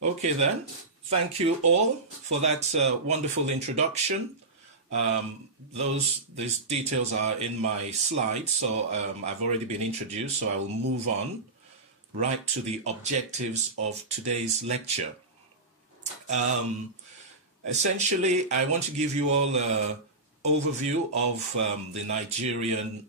Okay then, thank you all for that wonderful introduction. These details are in my slides, so I've already been introduced, so I will move on right to the objectives of today's lecture. Essentially, I want to give you all an overview of the Nigerian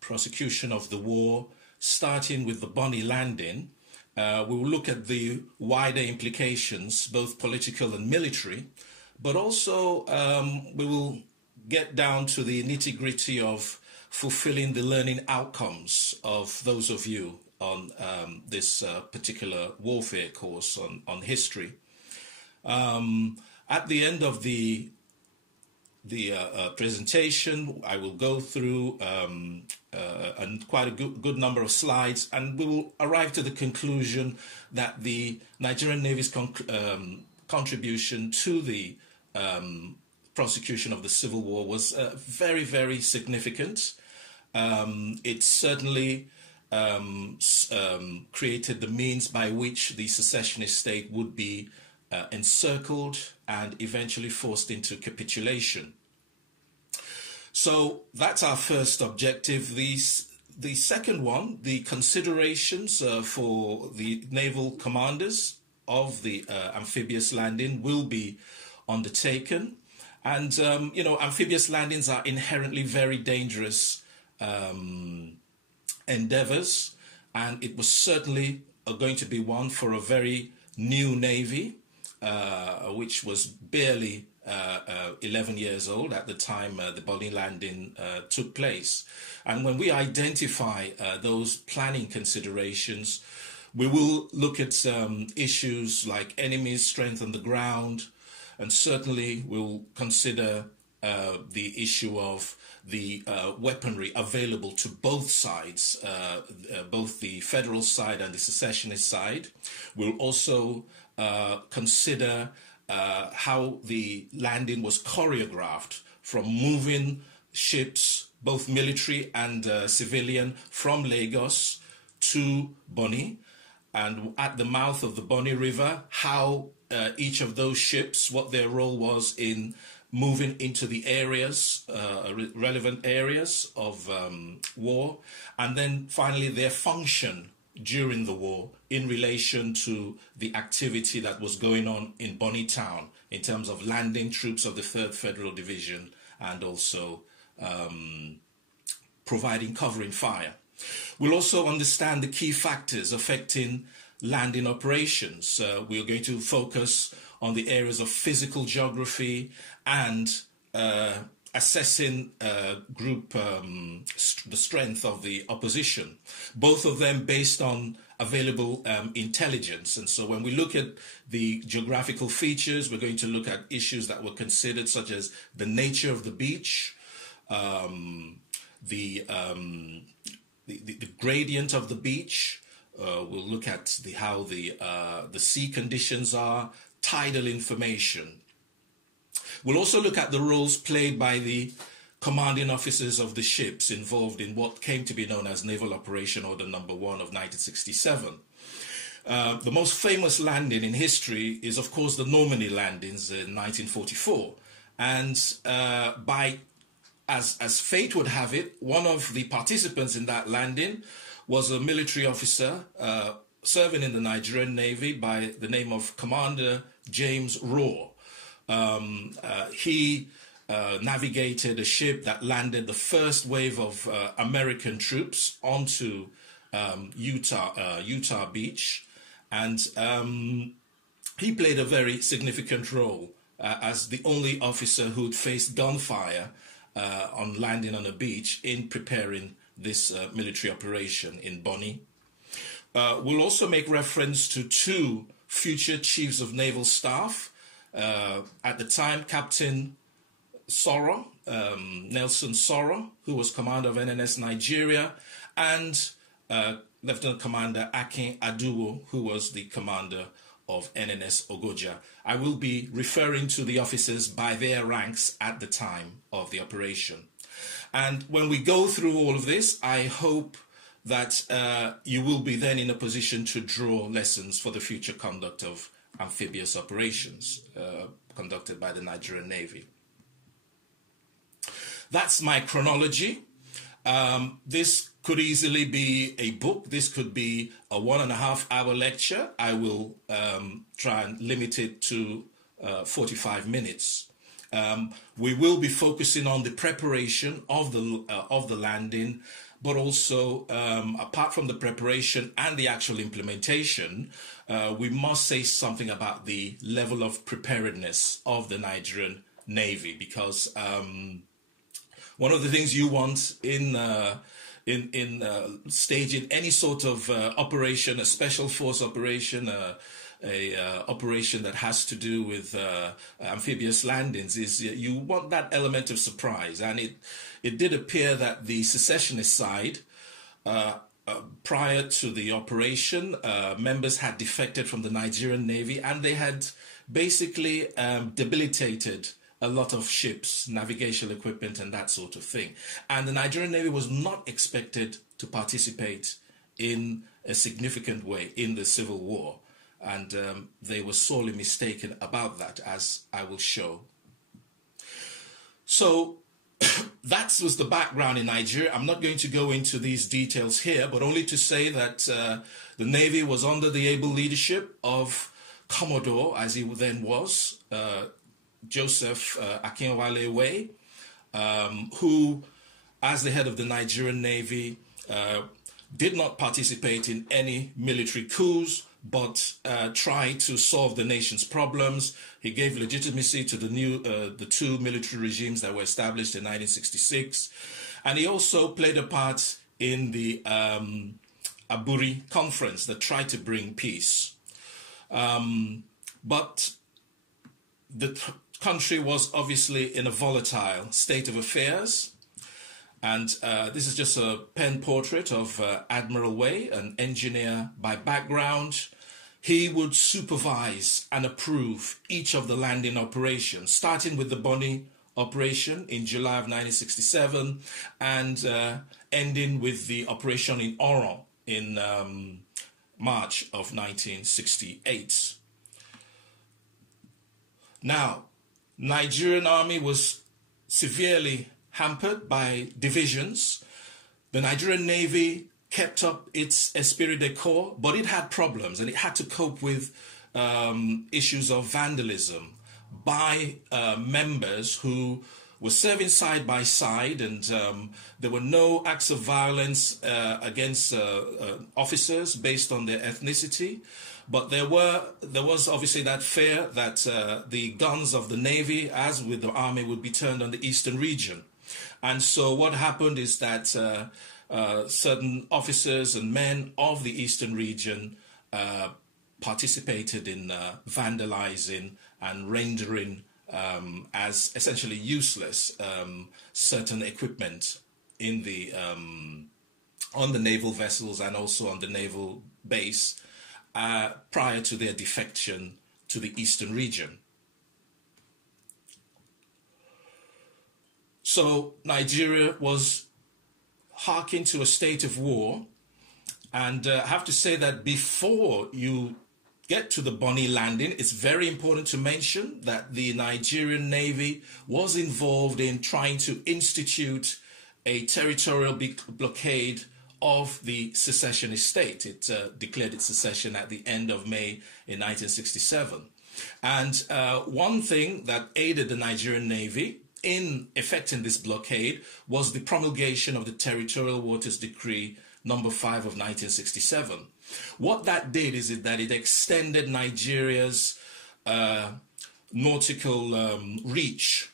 prosecution of the war, starting with the Bonny landing. We will look at the wider implications, both political and military, but also we will get down to the nitty-gritty of fulfilling the learning outcomes of those of you on this particular warfare course on history. At the end of the presentation, I will go through quite a good number of slides, and we will arrive to the conclusion that the Nigerian Navy's contribution to the prosecution of the Civil War was very, very significant. It certainly created the means by which the secessionist state would be encircled and eventually forced into capitulation. So that's our first objective. The second one, the considerations for the naval commanders of the amphibious landing will be undertaken. And, you know, amphibious landings are inherently very dangerous endeavors. And it was certainly going to be one for a very new Navy, which was barely 11 years old at the time the Bonny landing took place. And when we identify those planning considerations, we will look at issues like enemy's strength on the ground, and certainly we'll consider the issue of the weaponry available to both sides, both the federal side and the secessionist side. We'll also consider how the landing was choreographed, from moving ships, both military and civilian, from Lagos to Bonny, and at the mouth of the Bonny River, how each of those ships, what their role was in moving into the areas, relevant areas of war, and then finally their function during the war in relation to the activity that was going on in Bonny Town in terms of landing troops of the 3rd Federal Division and also providing covering fire. We'll also understand the key factors affecting landing operations. We're going to focus on the areas of physical geography and assessing the strength of the opposition, both of them based on available intelligence. And so when we look at the geographical features, we're going to look at issues that were considered, such as the nature of the beach, the gradient of the beach. We'll look at how the sea conditions are, tidal information. We'll also look at the roles played by the commanding officers of the ships involved in what came to be known as Naval Operation Order Number 1 of 1967. The most famous landing in history is, of course, the Normandy landings in 1944. And as fate would have it, one of the participants in that landing was a military officer serving in the Nigerian Navy by the name of Commander James Raw. He navigated a ship that landed the first wave of American troops onto Utah Beach, and he played a very significant role as the only officer who'd faced gunfire on landing on a beach in preparing this military operation in Bonny. We'll also make reference to two future chiefs of naval staff. At the time, Captain Soro, Nelson Soro, who was commander of NNS Nigeria, and Lieutenant Commander Akin Aduwo, who was the commander of NNS Ogoja. I will be referring to the officers by their ranks at the time of the operation. And when we go through all of this, I hope that you will be then in a position to draw lessons for the future conduct of amphibious operations conducted by the Nigerian Navy. That's my chronology. This could easily be a book. This could be a 1.5-hour lecture. I will try and limit it to 45 minutes. We will be focusing on the preparation of the landing, but also apart from the preparation and the actual implementation, we must say something about the level of preparedness of the Nigerian Navy, because one of the things you want in staging any sort of operation, a special force operation, a operation that has to do with amphibious landings, is you want that element of surprise. And it did appear that the secessionist side, prior to the operation, members had defected from the Nigerian Navy, and they had basically debilitated a lot of ships, navigational equipment, and that sort of thing. And the Nigerian Navy was not expected to participate in a significant way in the Civil War. And they were sorely mistaken about that, as I will show. So that was the background in Nigeria. I'm not going to go into these details here, but only to say that the Navy was under the able leadership of Commodore, as he then was, Joseph Akinwale Way, who, as the head of the Nigerian Navy, did not participate in any military coups, but tried to solve the nation's problems. He gave legitimacy to the two military regimes that were established in 1966. And he also played a part in the Aburi Conference that tried to bring peace. But the country was obviously in a volatile state of affairs. And this is just a pen portrait of Admiral Way, an engineer by background. He would supervise and approve each of the landing operations, starting with the Bonny operation in July of 1967 and ending with the operation in Oran in March of 1968. Now, Nigerian army was severely hampered by divisions. The Nigerian Navy kept up its esprit de corps, but it had problems, and it had to cope with issues of vandalism by members who were serving side by side, and there were no acts of violence against officers based on their ethnicity. But there was obviously that fear that the guns of the Navy, as with the Army, would be turned on the eastern region. And so what happened is that certain officers and men of the eastern region participated in vandalizing and rendering as essentially useless certain equipment in the on the naval vessels and also on the naval base prior to their defection to the eastern region. So Nigeria was harking to a state of war, and I have to say that before you get to the Bonny landing, it's very important to mention that the Nigerian Navy was involved in trying to institute a territorial blockade of the secessionist state. It declared its secession at the end of May in 1967. And one thing that aided the Nigerian Navy in effecting this blockade was the promulgation of the Territorial Waters Decree number 5 of 1967. What that did is that it extended Nigeria's nautical reach,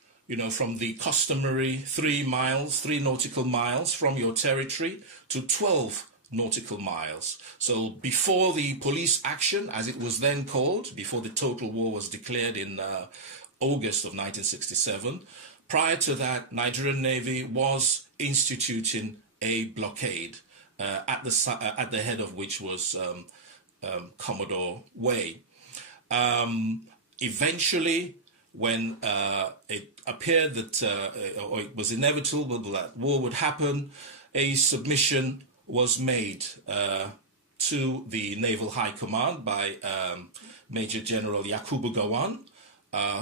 from the customary 3 nautical miles from your territory to 12 nautical miles. So before the police action, as it was then called, before the total war was declared in August of 1967, prior to that, Nigerian Navy was instituting a blockade, at the head of which was Commodore Way. Eventually, when it appeared that, or it was inevitable that war would happen, a submission was made to the Naval High Command by Major General Yakubu Gowon,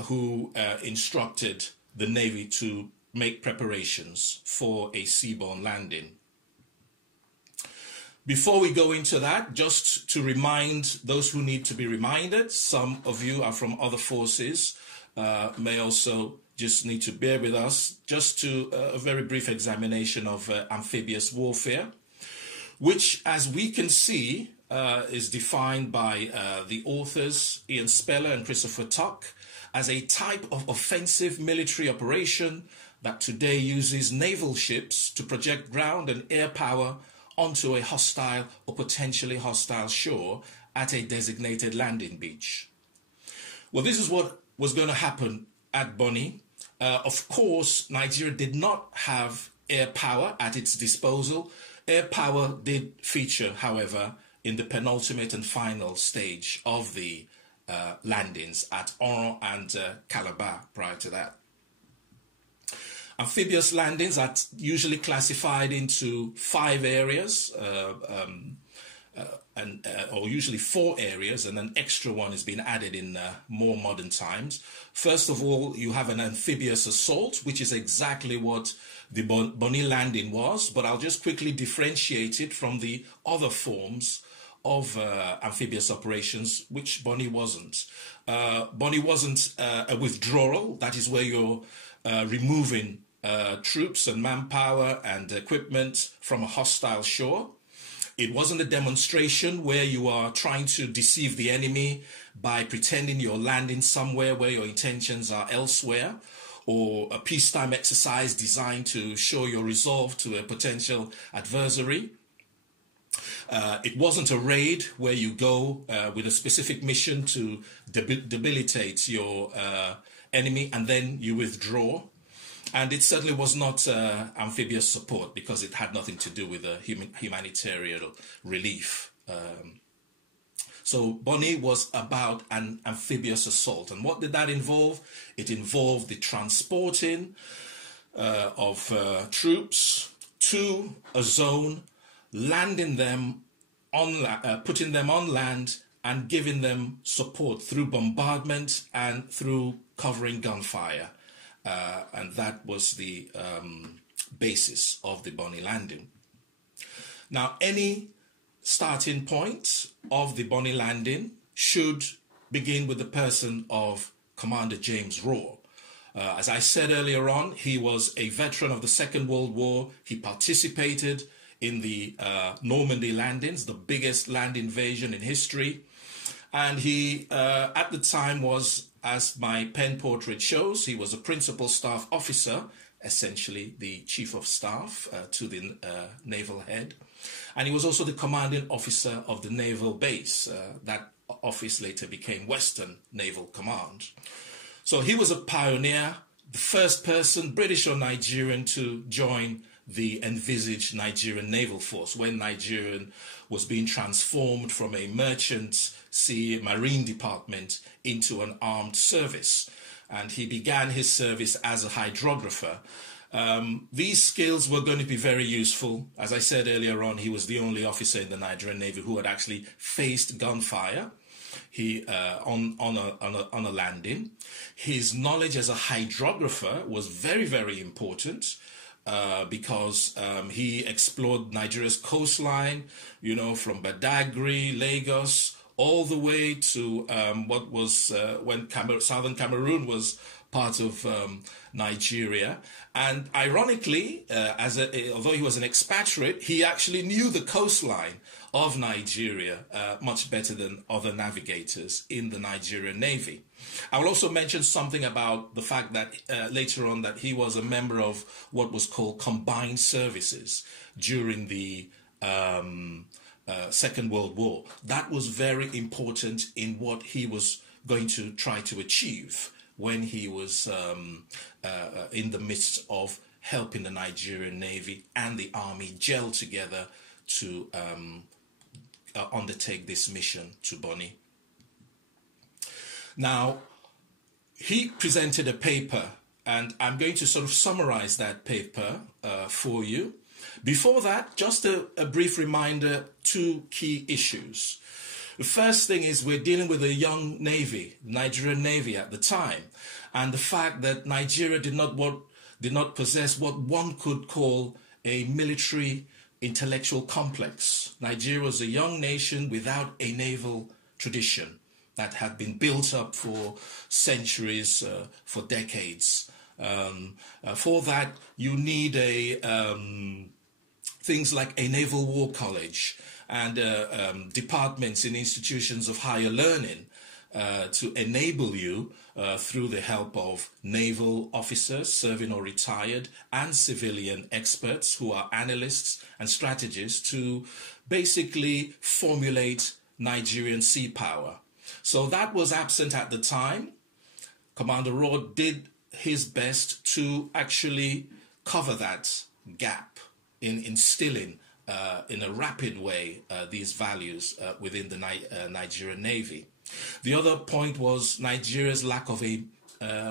who instructed the Navy to make preparations for a seaborne landing. Before we go into that, just to remind those who need to be reminded, some of you are from other forces, may also just need to bear with us, just to a very brief examination of amphibious warfare, which, as we can see, is defined by the authors Ian Speller and Christopher Tuck as a type of offensive military operation that today uses naval ships to project ground and air power onto a hostile or potentially hostile shore at a designated landing beach. Well, this is what was going to happen at Bonny. Of course, Nigeria did not have air power at its disposal. Air power did feature, however, in the penultimate and final stage of the landings at Oran and Calabar prior to that. Amphibious landings are usually classified into 5 areas, or usually 4 areas, and an extra one has been added in more modern times. First of all, you have an amphibious assault, which is exactly what the Bonny landing was, but I'll just quickly differentiate it from the other forms of amphibious operations, which Bonny wasn't. Bonny wasn't a withdrawal, that is where you're removing troops and manpower and equipment from a hostile shore. It wasn't a demonstration where you are trying to deceive the enemy by pretending you're landing somewhere where your intentions are elsewhere, or a peacetime exercise designed to show your resolve to a potential adversary. It wasn't a raid where you go with a specific mission to debilitate your enemy and then you withdraw. And it certainly was not amphibious support, because it had nothing to do with humanitarian relief. So Bonny was about an amphibious assault. And what did that involve? It involved the transporting of troops to a zone, landing them on, putting them on land, and giving them support through bombardment and through covering gunfire. And that was the basis of the Bonny landing. Now, any starting point of the Bonny landing should begin with the person of Commander James Raw. As I said earlier on, he was a veteran of the Second World War. He participated in the Normandy landings, the biggest land invasion in history. And he, at the time, was, as my pen portrait shows, he was a principal staff officer, essentially the chief of staff to the naval head. And he was also the commanding officer of the naval base. That office later became Western Naval Command. So he was a pioneer, the first person, British or Nigerian, to join the envisaged Nigerian naval force when Nigerian was being transformed from a merchant sea marine department into an armed service. And he began his service as a hydrographer. These skills were going to be very useful. As I said earlier on, he was the only officer in the Nigerian Navy who had actually faced gunfire on a landing. His knowledge as a hydrographer was very, very important. Because he explored Nigeria's coastline, you know, from Badagry, Lagos, all the way to what was when southern Cameroon was part of Nigeria. And ironically, although he was an expatriate, he actually knew the coastline of Nigeria much better than other navigators in the Nigerian Navy. I will also mention something about the fact that later on that he was a member of what was called combined services during the Second World War. That was very important in what he was going to try to achieve when he was in the midst of helping the Nigerian Navy and the army gel together to undertake this mission to Bonny. Now, he presented a paper, and I'm going to sort of summarize that paper for you. Before that, just a brief reminder, two key issues. The first thing is we're dealing with a young Navy, Nigerian Navy at the time, and the fact that Nigeria did not possess what one could call a military intellectual complex. Nigeria was a young nation without a naval tradition that had been built up for centuries, for decades. For that, you need things like a naval war college and departments in institutions of higher learning to enable you, through the help of naval officers, serving or retired, and civilian experts who are analysts and strategists, to basically formulate Nigerian sea power. So that was absent at the time. Commander Raw did his best to actually cover that gap in instilling in a rapid way these values within the Nigerian Navy. The other point was Nigeria's lack of a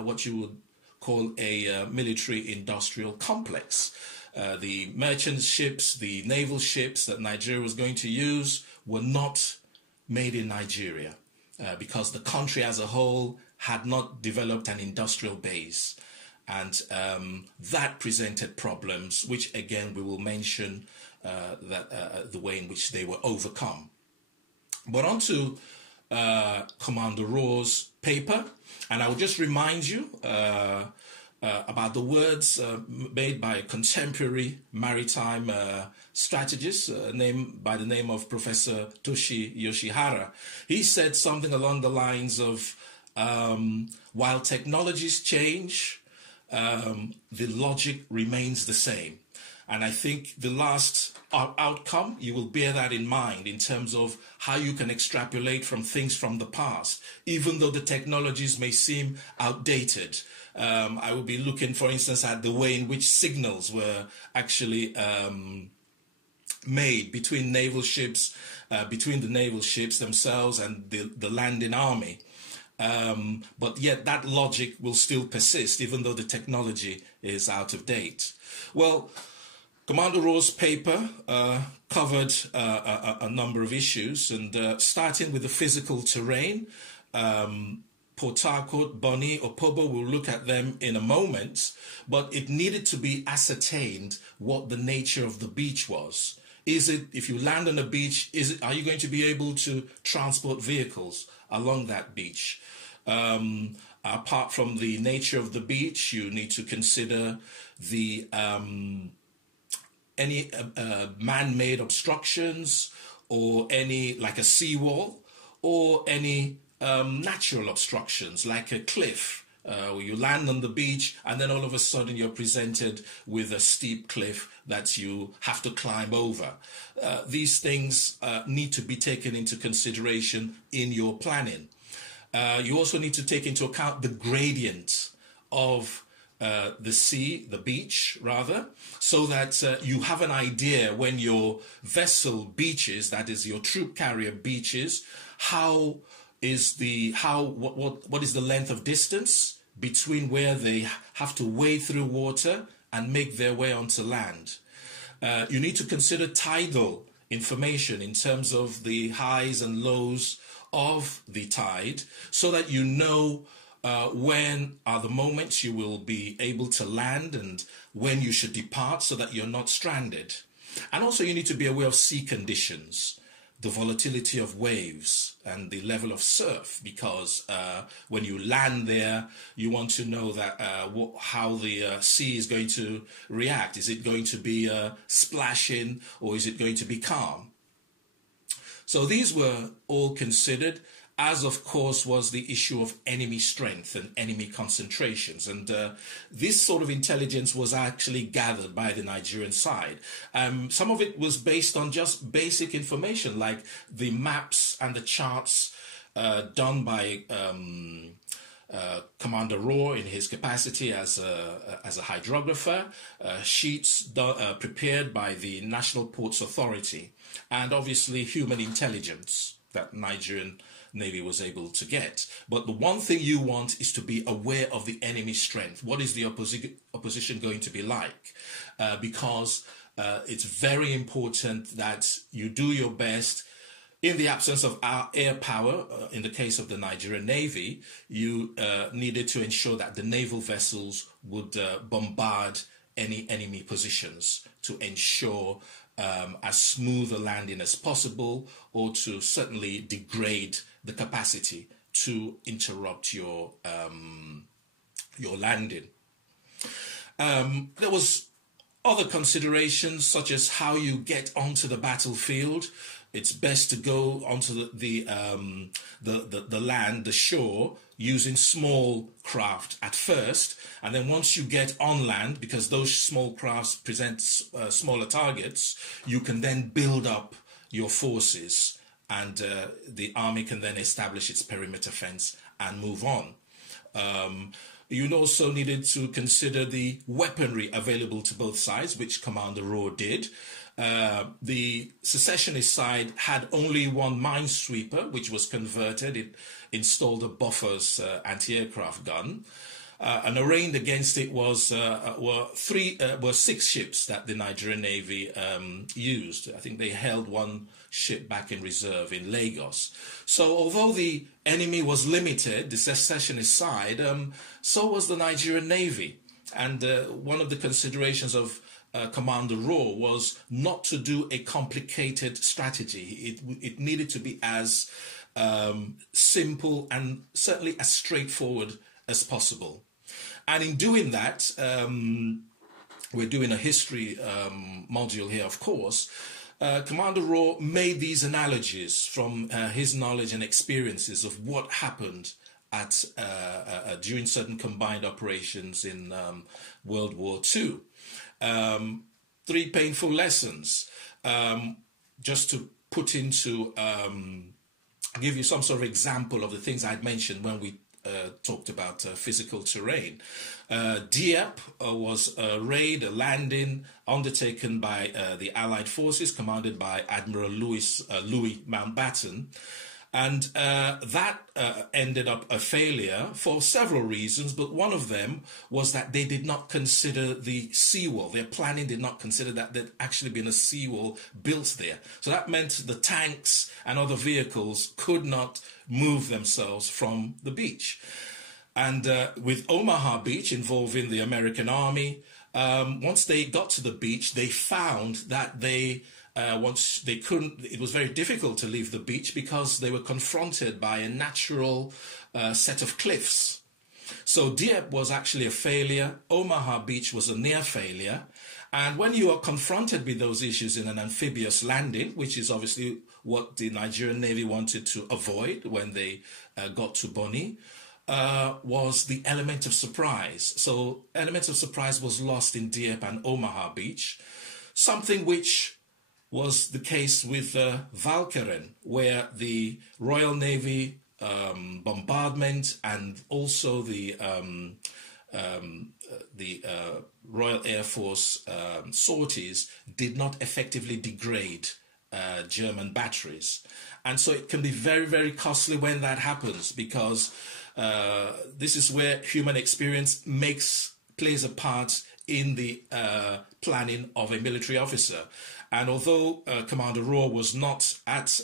what you would call a military industrial complex. The merchant ships, the naval ships that Nigeria was going to use were not made in Nigeria because the country as a whole had not developed an industrial base. And that presented problems, which again we will mention the way in which they were overcome. But on to Commander Raw's paper, and I will just remind you about the words made by a contemporary maritime strategist named by the name of Professor Toshi Yoshihara. He said something along the lines of, while technologies change, the logic remains the same. And I think the last outcome, you will bear that in mind in terms of how you can extrapolate from things from the past, even though the technologies may seem outdated. I will be looking, for instance, at the way in which signals were actually made between naval ships, between the naval ships themselves and the landing army. But yet that logic will still persist, even though the technology is out of date. Well, Commander Raw's paper covered a number of issues, and starting with the physical terrain, Port Harcourt, Bonny, Opobo, we'll look at them in a moment, but it needed to be ascertained what the nature of the beach was. Is it, if you land on a beach, are you going to be able to transport vehicles along that beach? Apart from the nature of the beach, you need to consider the any man-made obstructions, or any, like a seawall, or any natural obstructions, like a cliff. Where you land on the beach and then all of a sudden you're presented with a steep cliff that you have to climb over. These things need to be taken into consideration in your planning. You also need to take into account the gradient of the sea, the beach rather, so that you have an idea when your vessel beaches, that is your troop carrier beaches, what is the length of distance between where they have to wade through water and make their way onto land. You need to consider tidal information in terms of the highs and lows of the tide, so that you know when are the moments you will be able to land and when you should depart, so that you're not stranded. And also you need to be aware of sea conditions, the volatility of waves and the level of surf, because when you land there, you want to know that how the sea is going to react. Is it going to be splashing, or is it going to be calm? So these were all considered, as of course was the issue of enemy strength and enemy concentrations. And this sort of intelligence was actually gathered by the Nigerian side. Some of it was based on just basic information, like the maps and the charts done by Commander Raw in his capacity as a hydrographer, sheets prepared by the National Ports Authority, and obviously human intelligence that Nigerian Navy was able to get. But the one thing you want is to be aware of the enemy strength. What is the opposition going to be like? Because it's very important that you do your best. In the absence of our air power, in the case of the Nigerian Navy, you needed to ensure that the naval vessels would bombard any enemy positions to ensure as smooth a landing as possible, or to certainly degrade the capacity to interrupt your landing. There was other considerations such as how you get onto the battlefield. It's best to go onto the land, the shore, using small craft at first, and then once you get on land, because those small crafts present smaller targets, you can then build up your forces, and the army can then establish its perimeter fence and move on. You also needed to consider the weaponry available to both sides, which Commander Raw did. The secessionist side had only one minesweeper, which was converted. It installed a Bofors anti-aircraft gun. And arraigned against it were 6 ships that the Nigerian Navy used. I think they held one ship back in reserve in Lagos. So although the enemy was limited, the secessionist side, so was the Nigerian Navy. And one of the considerations of Commander Raw was not to do a complicated strategy. It needed to be as simple and certainly as straightforward as possible. And in doing that, we're doing a history module here, of course. Commander Raw made these analogies from his knowledge and experiences of what happened at during certain combined operations in World War II. 3 painful lessons, just to put into, give you some sort of example of the things I'd mentioned when we talked about physical terrain. Dieppe was a raid, a landing undertaken by the Allied forces, commanded by Admiral Louis Mountbatten. And that ended up a failure for several reasons, but one of them was that they did not consider the seawall. Their planning did not consider that there'd actually been a seawall built there. So that meant the tanks and other vehicles could not move themselves from the beach. And with Omaha Beach involving the American Army, once they got to the beach, they found that once they couldn't, it was very difficult to leave the beach because they were confronted by a natural set of cliffs. So Dieppe was actually a failure. Omaha Beach was a near failure. And when you are confronted with those issues in an amphibious landing, which is obviously what the Nigerian Navy wanted to avoid when they got to Bonny, was the element of surprise. So element of surprise was lost in Dieppe and Omaha Beach, something which was the case with Walcheren, where the Royal Navy bombardment and also the Royal Air Force sorties did not effectively degrade German batteries. And so it can be very, very costly when that happens, because this is where human experience plays a part in the planning of a military officer. And although Commander Raw was not at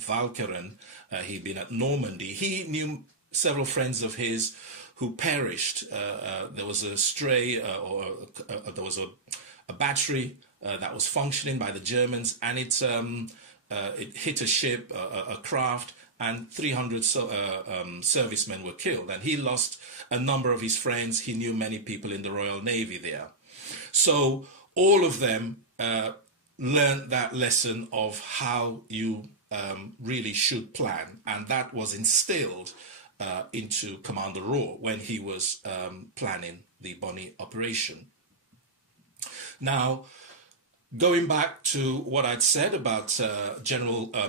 Walcheren, he'd been at Normandy, he knew several friends of his who perished. There was a stray, there was a battery that was functioning by the Germans, and it hit a ship, a craft, and 300 servicemen were killed. And he lost a number of his friends. He knew many people in the Royal Navy there. So all of them learned that lesson of how you really should plan. And that was instilled into Commander Raw when he was planning the Bonny operation. Now, going back to what I'd said about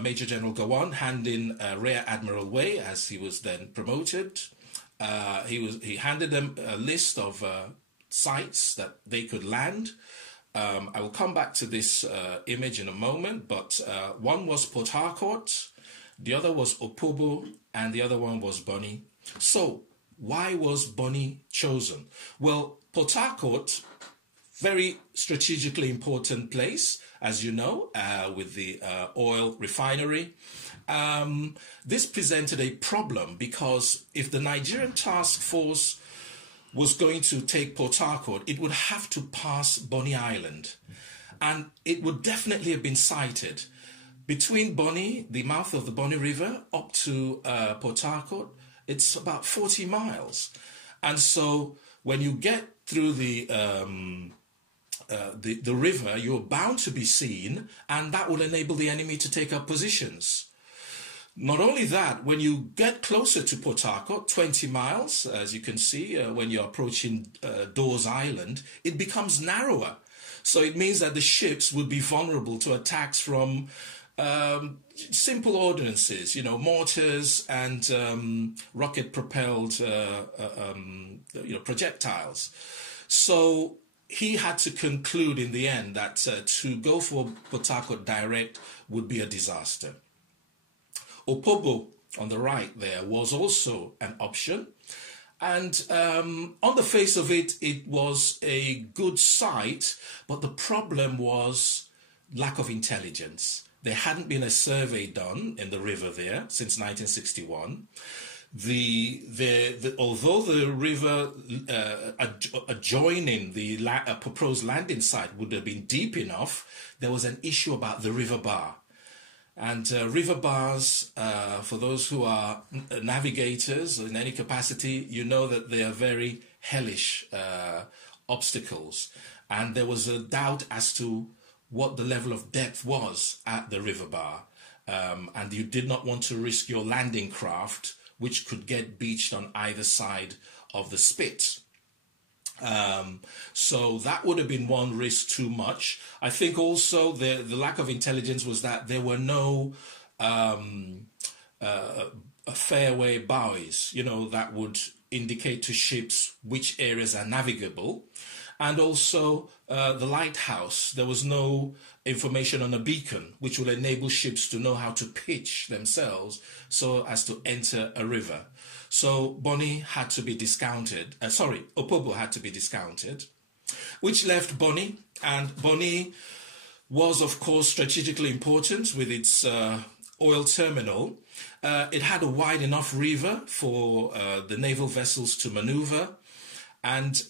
Major General Gowon handing Rear Admiral Way, as he was then promoted, he handed them a list of sites that they could land. I will come back to this image in a moment, but one was Port Harcourt, the other was Opobo, and the other one was Bonny. So why was Bonny chosen? Well, Port Harcourt, very strategically important place, as you know, with the oil refinery. This presented a problem because if the Nigerian task force was going to take Port Harcourt, it would have to pass Bonny Island. And it would definitely have been sighted. Between Bonny, the mouth of the Bonny River, up to Port Harcourt, it's about 40 miles. And so when you get through the river, you're bound to be seen, and that will enable the enemy to take up positions. Not only that, when you get closer to Port Harcourt, 20 miles, as you can see, when you're approaching Dawes Island, it becomes narrower. So it means that the ships would be vulnerable to attacks from simple ordnances, mortars and rocket-propelled, projectiles. So he had to conclude in the end that to go for Port Harcourt direct would be a disaster. Opobo on the right there was also an option. And on the face of it, it was a good site, but the problem was lack of intelligence. There hadn't been a survey done in the river there since 1961. Although the river adjoining the proposed landing site would have been deep enough, there was an issue about the river bar. And river bars, for those who are navigators in any capacity, you know that they are very hellish obstacles. And there was a doubt as to what the level of depth was at the river bar. And you did not want to risk your landing craft, which could get beached on either side of the spit. So that would have been one risk too much. I think also the lack of intelligence was that there were no fairway buoys, that would indicate to ships which areas are navigable. And also the lighthouse, there was no information on a beacon, which will enable ships to know how to pitch themselves so as to enter a river. So Bonny had to be discounted. Opobo had to be discounted, which left Bonny. And Bonny was, of course, strategically important with its oil terminal. It had a wide enough river for the naval vessels to maneuver. And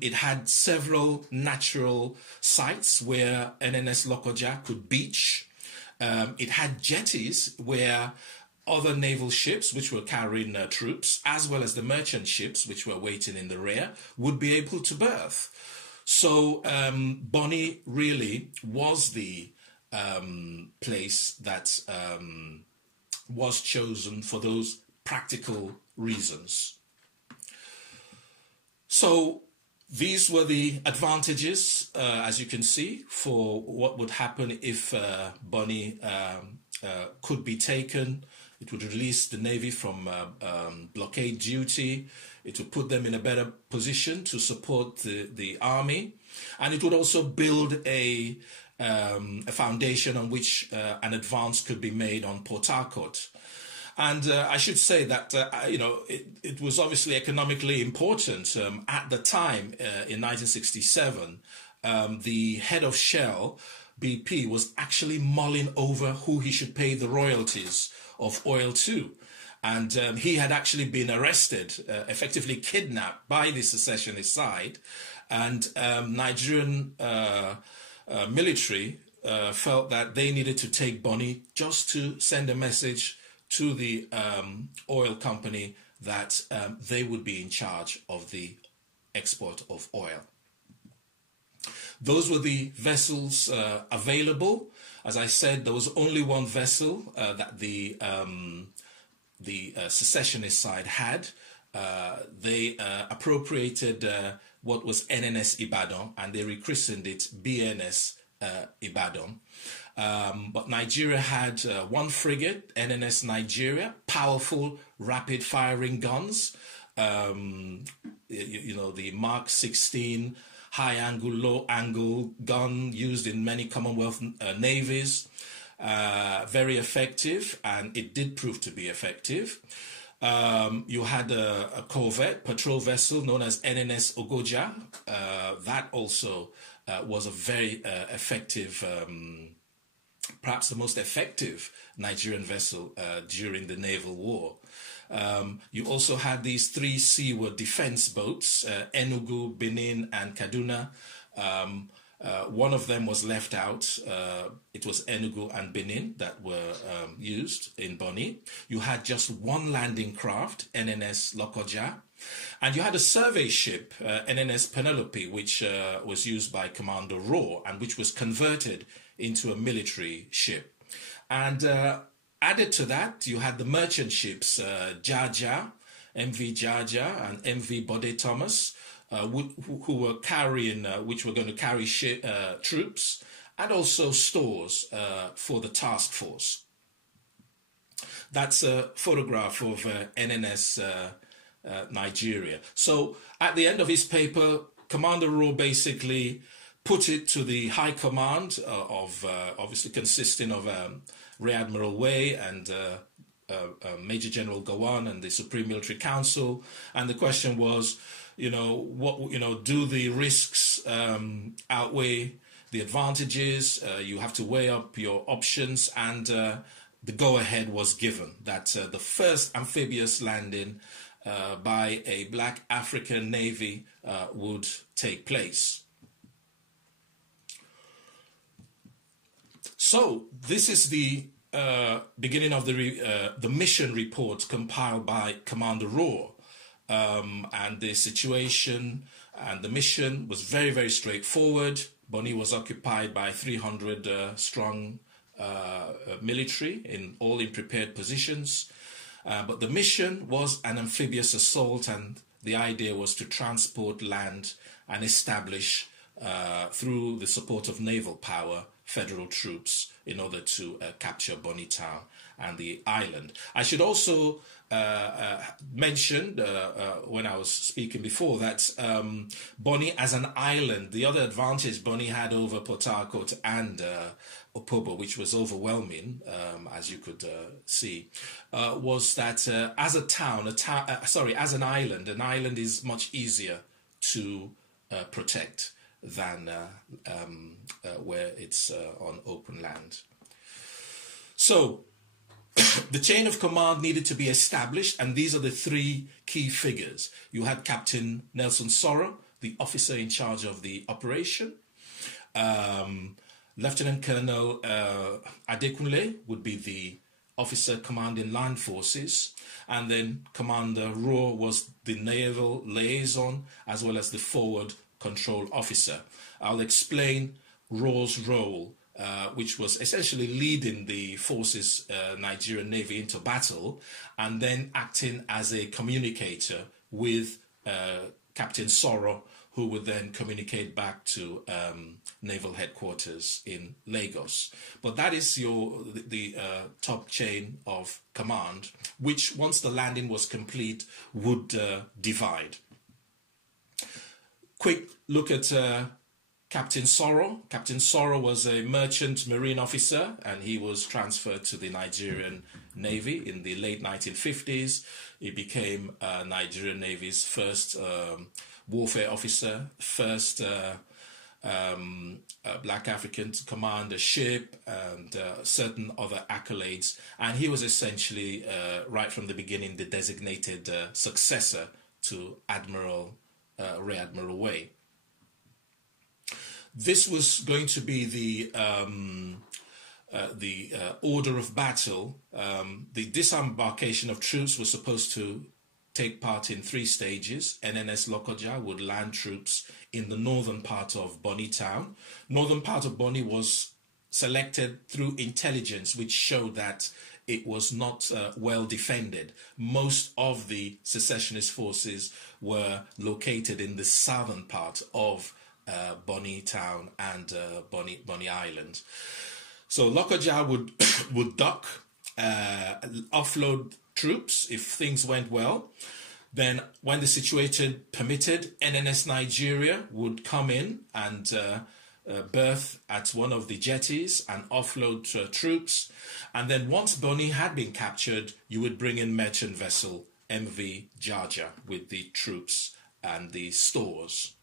it had several natural sites where NNS Lokoja could beach. It had jetties where other naval ships, which were carrying troops, as well as the merchant ships, which were waiting in the rear, would be able to berth. So Bonny really was the place that was chosen for those practical reasons. So these were the advantages, as you can see, for what would happen if Bonny could be taken. It would release the Navy from blockade duty. It would put them in a better position to support the army. And it would also build a foundation on which an advance could be made on Port Harcourt. And I should say that, it was obviously economically important. At the time, in 1967, the head of Shell, BP, was actually mulling over who he should pay the royalties of oil to. And he had actually been arrested, effectively kidnapped by the secessionist side. And Nigerian military felt that they needed to take Bonny just to send a message to the oil company that they would be in charge of the export of oil. Those were the vessels available. As I said, there was only one vessel that the secessionist side had. They appropriated what was NNS Ibadan, and they rechristened it BNS Ibadan. But Nigeria had one frigate, NNS Nigeria, powerful rapid-firing guns. The Mark 16 high-angle, low-angle gun used in many Commonwealth navies. Very effective, and it did prove to be effective. You had a corvette, patrol vessel known as NNS Ogoja. That also was a very effective, perhaps the most effective Nigerian vessel during the naval war. You also had these 3 seaward defense boats, Enugu, Benin, and Kaduna. One of them was left out. It was Enugu and Benin that were used in Bonny. You had just 1 landing craft, NNS Lokoja. And you had a survey ship, NNS Penelope, which was used by Commander Raw and which was converted into a military ship. And added to that, you had the merchant ships, Jaja, MV Jaja, and MV Bode Thomas, who were carrying, which were going to carry troops and also stores for the task force. That's a photograph of NNS Nigeria. So at the end of his paper, Commander Raw basically put it to the High Command of, obviously consisting of Rear Admiral Way and Major General Gawan and the Supreme Military Council. And the question was, do the risks outweigh the advantages? You have to weigh up your options, and the go-ahead was given that the first amphibious landing by a black African Navy would take place. So this is the beginning of the mission report compiled by Commander Raw. And the situation and the mission was very, very straightforward. Bonny was occupied by 300 strong military, all in prepared positions. But the mission was an amphibious assault, and the idea was to transport, land, and establish, through the support of naval power, federal troops in order to capture Bonny Town and the island. I should also mention, when I was speaking before, that Bonny as an island, the other advantage Bonny had over Port Harcourt and Opobo, which was overwhelming, as you could see, was that as a town, as an island is much easier to protect than where it's on open land. So the chain of command needed to be established, and these are the 3 key figures. You had Captain Nelson Soro, the officer in charge of the operation. Lieutenant Colonel Adekunle would be the officer commanding land forces, and then Commander Raw was the naval liaison as well as the forward control officer. I'll explain Raw's role, which was essentially leading the forces, Nigerian Navy, into battle, and then acting as a communicator with Captain Soro, who would then communicate back to naval headquarters in Lagos. But that is the top chain of command, which once the landing was complete would divide. Quick look at Captain Soro. Captain Soro was a merchant marine officer, and he was transferred to the Nigerian Navy in the late 1950s. He became Nigerian Navy's first warfare officer, first black African to command a ship, and certain other accolades. And he was essentially, right from the beginning, the designated successor to Rear Admiral Way. This was going to be the order of battle. The disembarkation of troops was supposed to take part in 3 stages. NNS Lokoja would land troops in the northern part of Bonny Town. Northern part of Bonny was selected through intelligence, which showed that it was not well defended. Most of the secessionist forces were located in the southern part of Bonny Town and Bonny Island. So Lokoja would dock, offload troops if things went well. Then when the situation permitted, NNS Nigeria would come in and berth at one of the jetties and offload troops. And then once Bonny had been captured, you would bring in merchant vessel MV Jaja with the troops and the stores.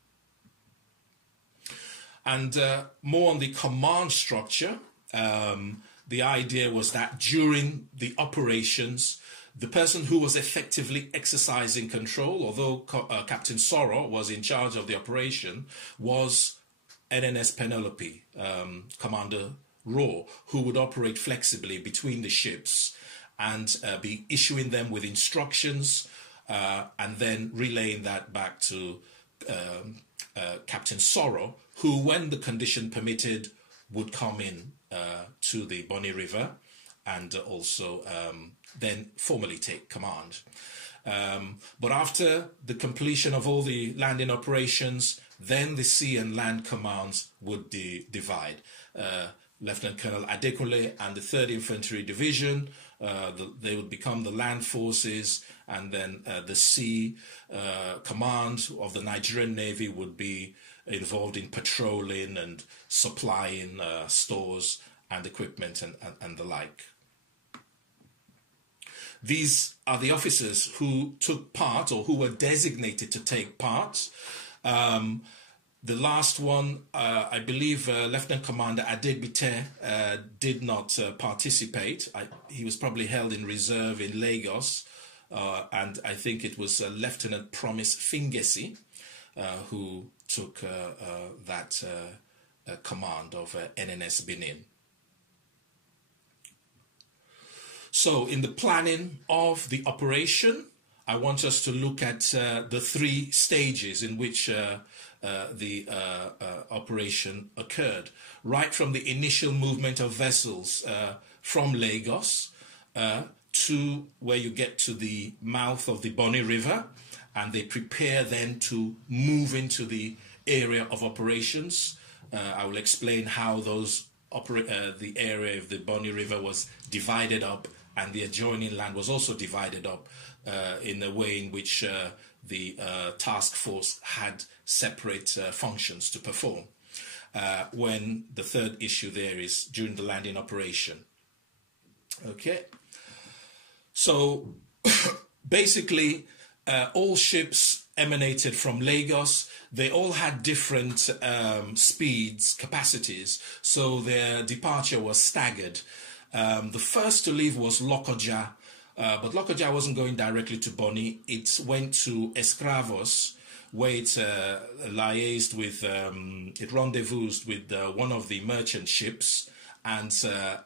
And more on the command structure, the idea was that during the operations, the person who was effectively exercising control, although Captain Soro was in charge of the operation, was NNS Penelope, Commander Raw, who would operate flexibly between the ships and be issuing them with instructions and then relaying that back to Captain Soro, who, when the condition permitted, would come in to the Bonny River and also then formally take command. But after the completion of all the landing operations, then the sea and land commands would divide. Lieutenant Colonel Adekunle and the 3rd Infantry Division, they would become the land forces, and then the sea command of the Nigerian Navy would be involved in patrolling and supplying stores and equipment and the like. These are the officers who took part or who were designated to take part. The last one, I believe Lieutenant Commander Adegbite did not participate. He was probably held in reserve in Lagos. And I think it was Lieutenant Promise Fingesi who took that command of NNS Benin. So in the planning of the operation, I want us to look at the 3 stages in which the operation occurred. Right from the initial movement of vessels from Lagos to where you get to the mouth of the Bonny River, and they prepare then to move into the area of operations. I will explain how the area of the Bonny River was divided up, and the adjoining land was also divided up in a way in which the task force had separate functions to perform. When the 3rd issue there is during the landing operation. Okay. So basically, all ships emanated from Lagos. They all had different speeds, capacities, so their departure was staggered. The first to leave was Lokoja, but Lokoja wasn't going directly to Bonny. It went to Escravos, where it liaised with, it rendezvoused with one of the merchant ships, and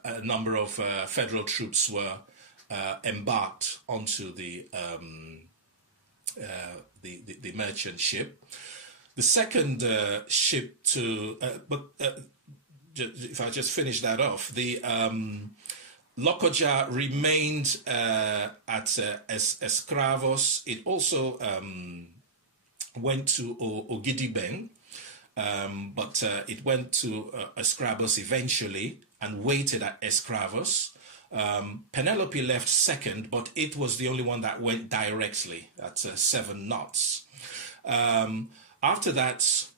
a number of federal troops were embarked onto the merchant ship. The second ship to, if I just finish that off, the Lokoja remained at Escravos. It also went to Ogidibeng, but it went to Escravos eventually and waited at Escravos. Penelope left second, but it was the only one that went directly at 7 knots. After that,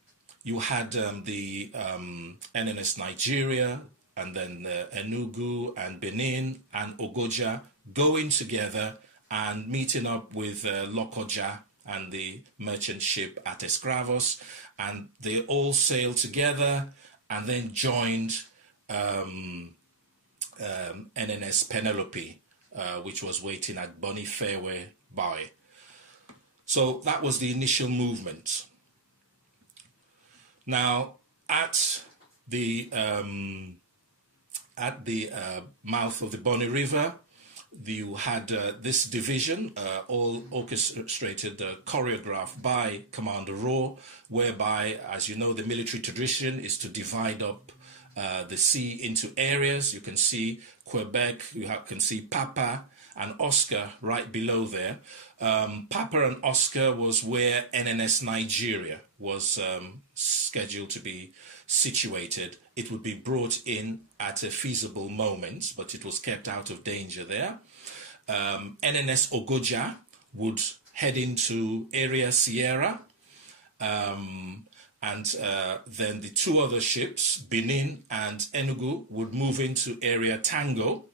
you had the NNS Nigeria, and then Enugu and Benin and Ogoja going together and meeting up with Lokoja and the merchant ship at Escravos, and they all sailed together and then joined NNS Penelope, which was waiting at Bonny Fairway Bay. So that was the initial movement. Now, at the mouth of the Bonny River, you had this division, all orchestrated, choreographed by Commander Raw, whereby, as you know, the military tradition is to divide up the sea into areas. You can see Quebec, can see Papa and Oscar right below there. Papa and Oscar was where NNS Nigeria was scheduled to be situated. It would be brought in at a feasible moment, but it was kept out of danger there. NNS Ogoja would head into Area Sierra, and then the 2 other ships, Benin and Enugu, would move into Area Tango.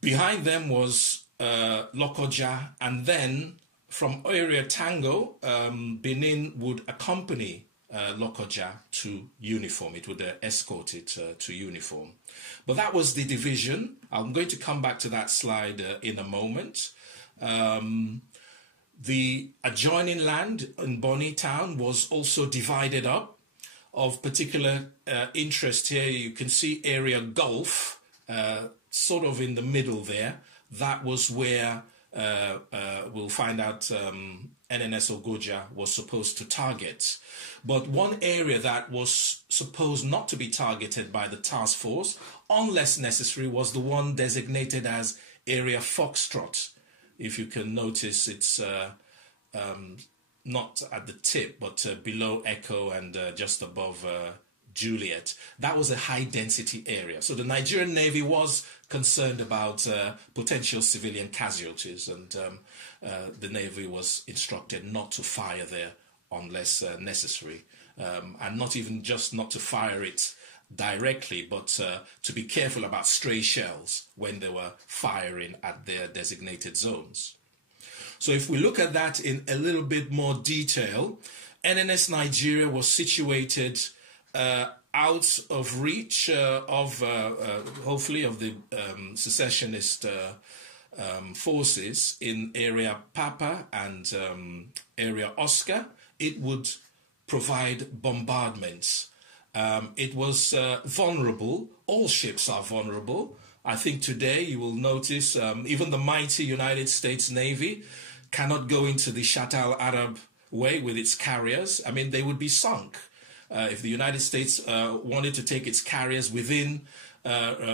Behind them was Lokoja, and then from Area Tango, Benin would accompany Lokoja to uniform. It would escort it to uniform. But that was the division. I'm going to come back to that slide in a moment. The adjoining land in Bonny town was also divided up. Of particular interest here, you can see area Gulf, sort of in the middle there. That was where we'll find out NNS Ogoja was supposed to target. But one area that was supposed not to be targeted by the task force, unless necessary, was the one designated as Area Foxtrot. If you can notice, it's not at the tip, but below Echo and just above Juliet. That was a high-density area. So the Nigerian Navy was concerned about potential civilian casualties, and the Navy was instructed not to fire there unless necessary, and not even just not to fire it directly, but to be careful about stray shells when they were firing at their designated zones. So if we look at that in a little bit more detail, NNS Nigeria was situated out of reach of, hopefully, of the secessionist forces in area Papa and area Oscar. It would provide bombardments. It was vulnerable. All ships are vulnerable. I think today you will notice even the mighty United States Navy cannot go into the Shatt al-Arab way with its carriers. I mean, they would be sunk. If the United States wanted to take its carriers within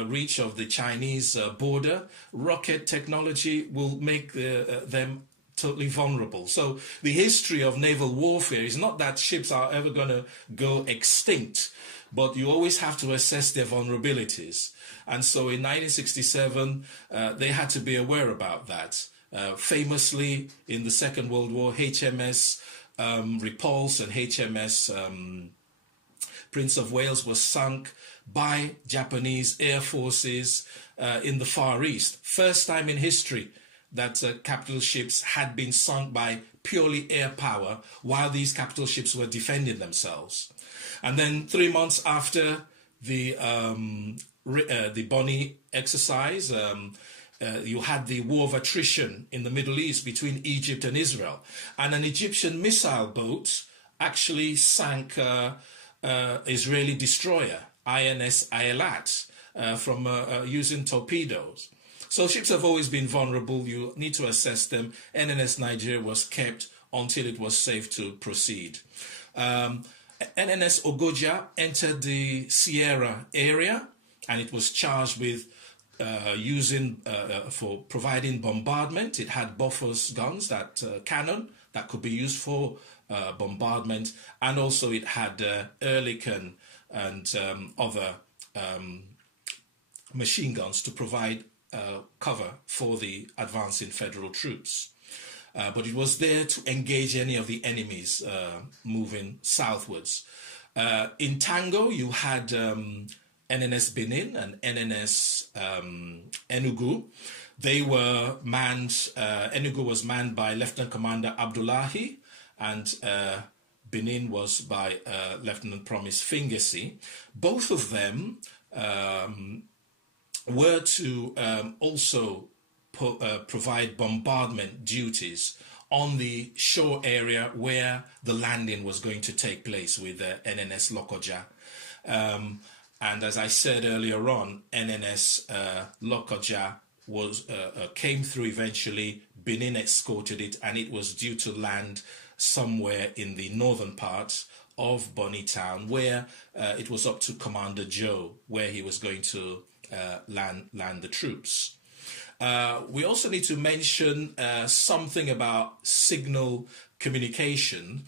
reach of the Chinese border, rocket technology will make them totally vulnerable. So the history of naval warfare is not that ships are ever going to go extinct, but you always have to assess their vulnerabilities. And so in 1967, they had to be aware about that. Famously, in the Second World War, HMS Repulse and HMS Prince of Wales was sunk by Japanese air forces in the Far East. First time in history that capital ships had been sunk by purely air power while these capital ships were defending themselves. And then 3 months after the Bonny exercise, you had the war of attrition in the Middle East between Egypt and Israel. And an Egyptian missile boat actually sank Israeli destroyer, INS Eilat, from using torpedoes. So ships have always been vulnerable. You need to assess them. NNS Nigeria was kept until it was safe to proceed. NNS Ogoja entered the Sierra area, and it was charged with for providing bombardment. It had Bofors guns, cannon that could be used for bombardment, and also it had Ehrlichen and other machine guns to provide cover for the advancing federal troops. But it was there to engage any of the enemies moving southwards. In Tango, you had NNS Benin and NNS Enugu. They were manned, Enugu was manned by Lieutenant Commander Abdullahi, and Benin was by Lieutenant Promise Fingesi. Both of them were to also provide bombardment duties on the shore area where the landing was going to take place with NNS Lokoja. And as I said earlier on, NNS Lokoja came through eventually. Benin escorted it, and it was due to land somewhere in the northern part of Bonny town, where it was up to Commander Joe, where he was going to land the troops. We also need to mention something about signal communication.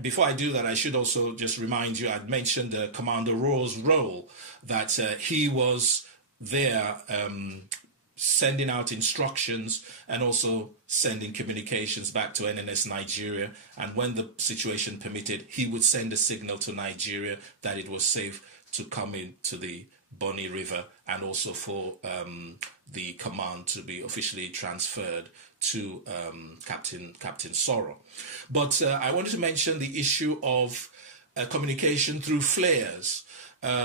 Before I do that, I should also just remind you, I'd mentioned Commander Rohr's role, that he was there sending out instructions and also sending communications back to NNS Nigeria. And when the situation permitted, he would send a signal to Nigeria that it was safe to come into the Bonny River, and also for the command to be officially transferred to Captain Sorrow. But I wanted to mention the issue of communication through flares,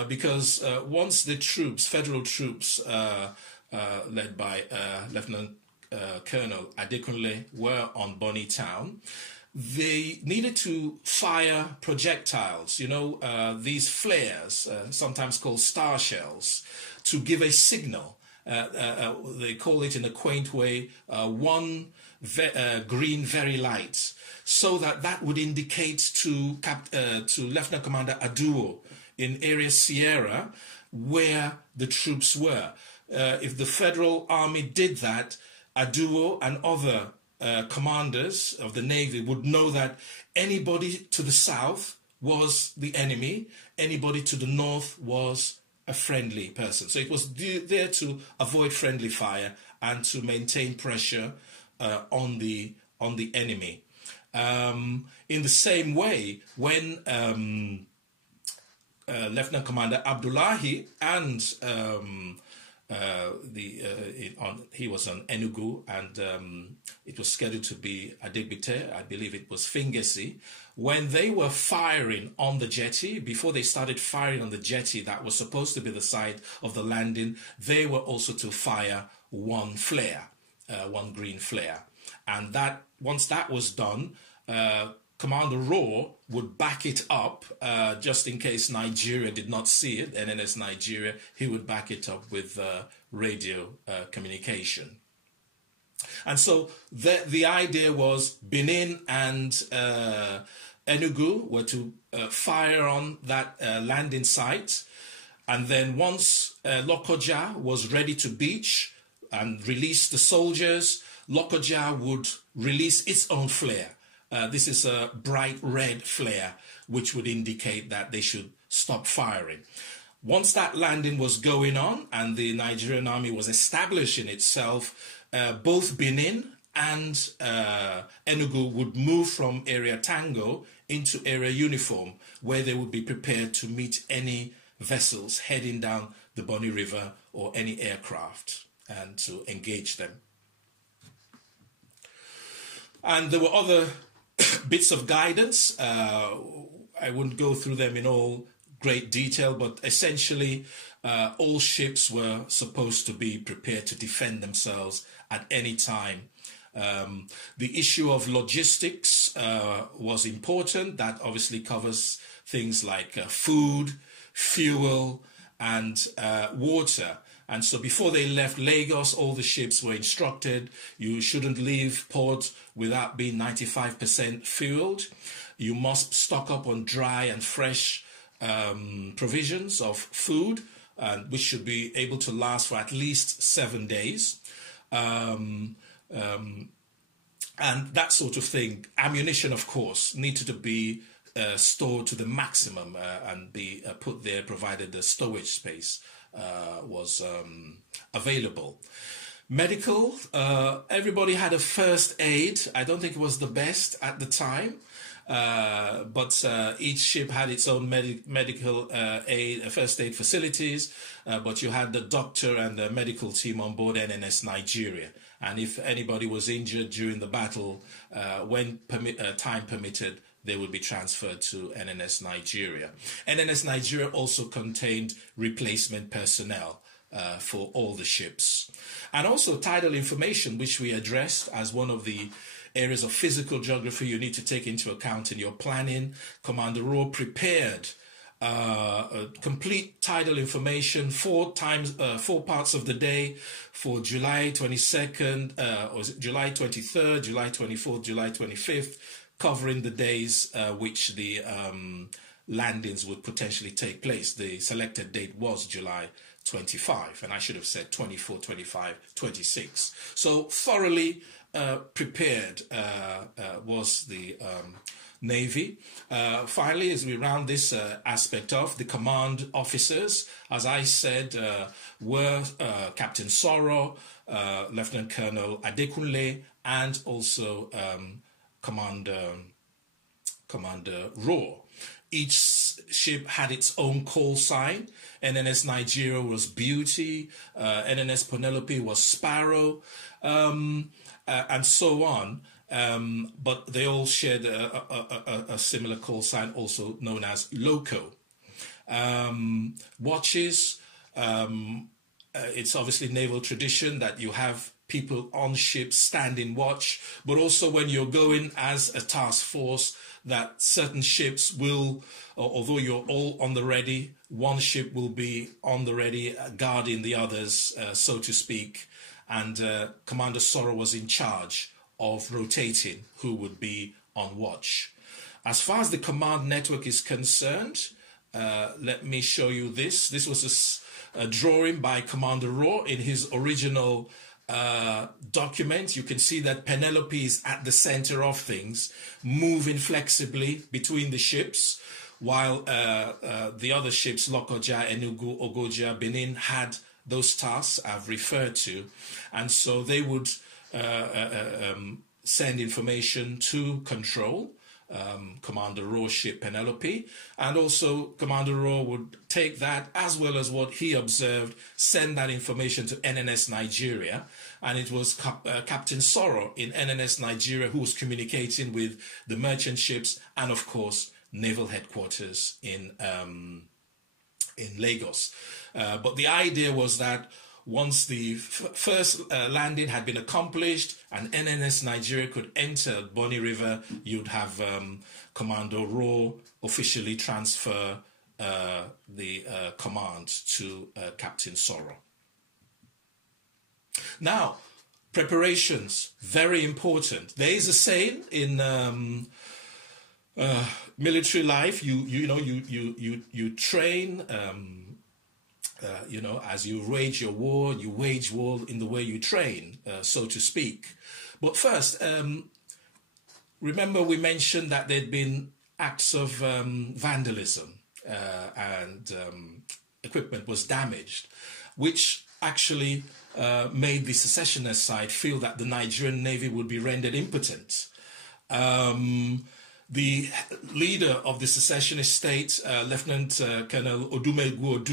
because once the troops, federal troops, led by Lieutenant Colonel Adekunle, were on Bonny town, they needed to fire projectiles, these flares, sometimes called star shells, to give a signal. They call it in a quaint way, one green very light, so that would indicate to Lieutenant Commander Aduo in area Sierra where the troops were. If the Federal Army did that, Aduo and other commanders of the Navy would know that anybody to the south was the enemy, anybody to the north was a friendly person. So it was there to avoid friendly fire and to maintain pressure on the enemy. In the same way, when Lieutenant Commander Abdullahi and he was on Enugu, and it was scheduled to be Adegbite, I believe it was Fingesi. When they were firing on the jetty, before they started firing on the jetty that was supposed to be the site of the landing, they were also to fire one flare, one green flare. And that once that was done, Commander Raw would back it up, just in case Nigeria did not see it, NNS Nigeria, he would back it up with radio communication. And so the idea was Benin and Enugu were to fire on that landing site, and then once Lokoja was ready to beach and release the soldiers, Lokoja would release its own flare. This is a bright red flare, which would indicate that they should stop firing. Once that landing was going on and the Nigerian army was establishing itself, both Benin and Enugu would move from area Tango into area Uniform, where they would be prepared to meet any vessels heading down the Bonny River or any aircraft and to engage them. And there were other bits of guidance. I wouldn't go through them in all great detail, but essentially all ships were supposed to be prepared to defend themselves at any time. The issue of logistics was important. That obviously covers things like food, fuel, and water. And so before they left Lagos, all the ships were instructed, you shouldn't leave port without being 95% fueled. You must stock up on dry and fresh provisions of food, which should be able to last for at least 7 days. And that sort of thing. Ammunition, of course, needed to be stored to the maximum and be put there, provided the stowage space was available. Medical, everybody had a first aid. I don't think it was the best at the time, but each ship had its own medical first aid facilities, but you had the doctor and the medical team on board NNS Nigeria. And if anybody was injured during the battle, when time permitted, they would be transferred to NNS Nigeria. NNS Nigeria also contained replacement personnel for all the ships. And also tidal information, which we addressed as one of the areas of physical geography you need to take into account in your planning. Commander Raw prepared complete tidal information 4 parts of the day for July 22nd, or July 23rd, July 24th, July 25th, covering the days which the landings would potentially take place. The selected date was July 25, and I should have said 24, 25, 26. So thoroughly prepared was the Navy. Finally, as we round this aspect off, the command officers, as I said, were Captain Sorrow, Lieutenant Colonel Adekunle, and also Commander Raw. Each ship had its own call sign. NNS Nigeria was Beauty, NNS Penelope was Sparrow, and so on. But they all shared a similar call sign, also known as Loco. Watches, it's obviously naval tradition that you have people on ships standing watch, but also when you're going as a task force, that certain ships will, although you're all on the ready, one ship will be on the ready, guarding the others, so to speak. And Commander Sorrow was in charge of rotating who would be on watch. As far as the command network is concerned, let me show you this. This was a drawing by Commander Raw in his original document. You can see that Penelope is at the center of things, moving flexibly between the ships, while the other ships, Lokoja, Enugu, Ogoja, Benin, had those tasks I've referred to. And so they would send information to control, Commander Raw's ship Penelope, and also Commander Raw would take that as well as what he observed, send that information to NNS Nigeria, and it was Captain Sorrow in NNS Nigeria who was communicating with the merchant ships and of course naval headquarters in Lagos. But the idea was that once the first landing had been accomplished and NNS Nigeria could enter Bonny River, you'd have Commander Raw officially transfer the command to Captain Sorrow. Now, preparations, very important. There is a saying in military life, you train. As you wage your war, you wage war in the way you train, so to speak. But first, remember we mentioned that there'd been acts of vandalism and equipment was damaged, which actually made the secessionist side feel that the Nigerian Navy would be rendered impotent. The leader of the secessionist state, Lieutenant Colonel Odumegwu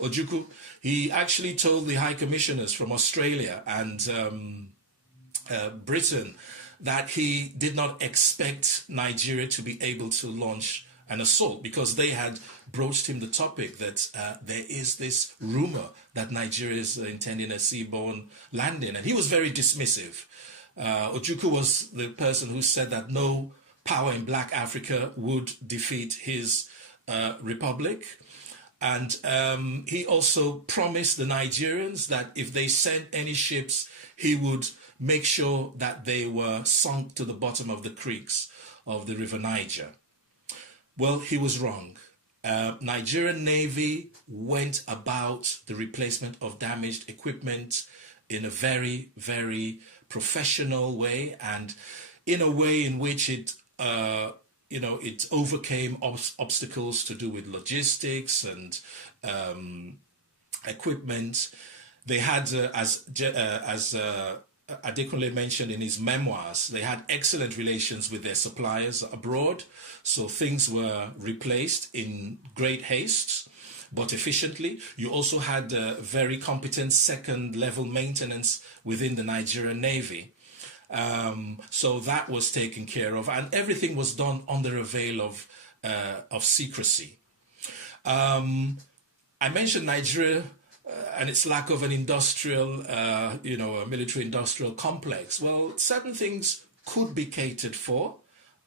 Ojukwu, he actually told the High Commissioners from Australia and Britain that he did not expect Nigeria to be able to launch an assault because they had broached him the topic that there is this rumor that Nigeria is intending a seaborne landing, and he was very dismissive. Ojukwu was the person who said that no power in Black Africa would defeat his republic. And he also promised the Nigerians that if they sent any ships, he would make sure that they were sunk to the bottom of the creeks of the River Niger. Well, he was wrong. Nigerian Navy went about the replacement of damaged equipment in a very, very professional way, and in a way in which it overcame obstacles to do with logistics and equipment. They had, as Adekunle mentioned in his memoirs, they had excellent relations with their suppliers abroad. So things were replaced in great haste, but efficiently. You also had very competent second-level maintenance within the Nigerian Navy. So that was taken care of, and everything was done under a veil of secrecy. I mentioned Nigeria and its lack of an industrial, a military-industrial complex. Well, certain things could be catered for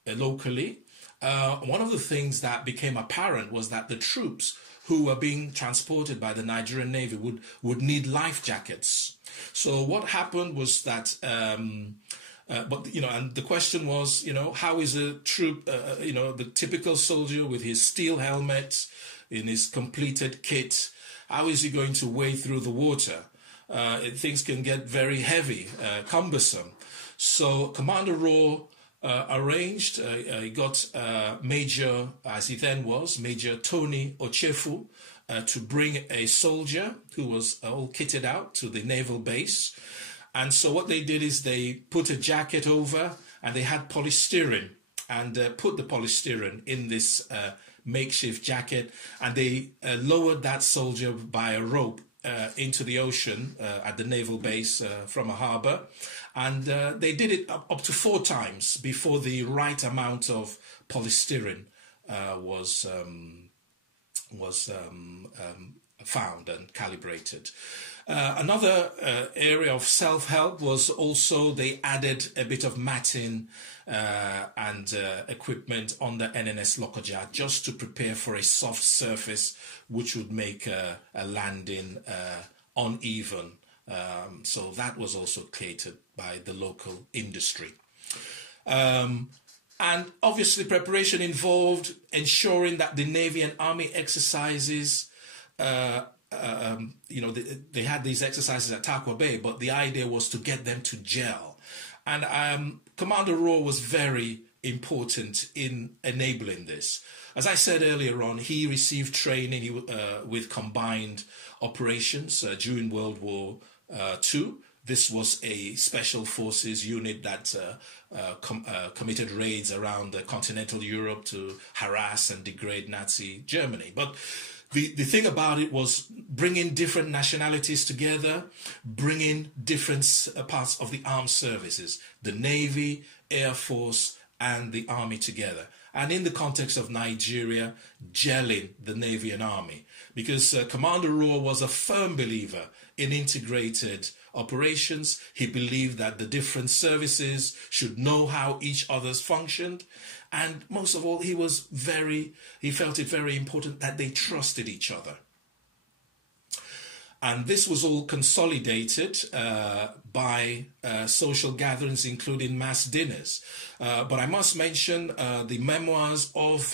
locally. One of the things that became apparent was that the troops who were being transported by the Nigerian Navy would need life jackets. So what happened was that, and the question was, how is a troop, the typical soldier with his steel helmet, in his completed kit, how is he going to wade through the water? Things can get very heavy, cumbersome. So Commander Raw arranged, he got Major, as he then was, Major Tony Ochefu, to bring a soldier who was all kitted out to the naval base. And so what they did is they put a jacket over, and they had polystyrene, and put the polystyrene in this makeshift jacket, and they lowered that soldier by a rope into the ocean at the naval base from a harbor. And they did it up to 4 times before the right amount of polystyrene was found and calibrated. Another area of self-help was also they added a bit of matting and equipment on the NNS Lokoja just to prepare for a soft surface which would make a landing uneven. So that was also catered by the local industry. And obviously preparation involved ensuring that the Navy and Army exercises, they had these exercises at Takwa Bay, but the idea was to get them to gel. And Commander Raw was very important in enabling this. As I said earlier on, he received training with combined operations during World War II. This was a special forces unit that committed raids around continental Europe to harass and degrade Nazi Germany. But the thing about it was bringing different nationalities together, bringing different parts of the armed services, the Navy, Air Force, and the Army together. And in the context of Nigeria, gelling the Navy and Army. Because Commander Raw was a firm believer in integrated operations. He believed that the different services should know how each other's functioned. And most of all, he felt it very important that they trusted each other. And this was all consolidated by social gatherings, including mass dinners. But I must mention the memoirs of,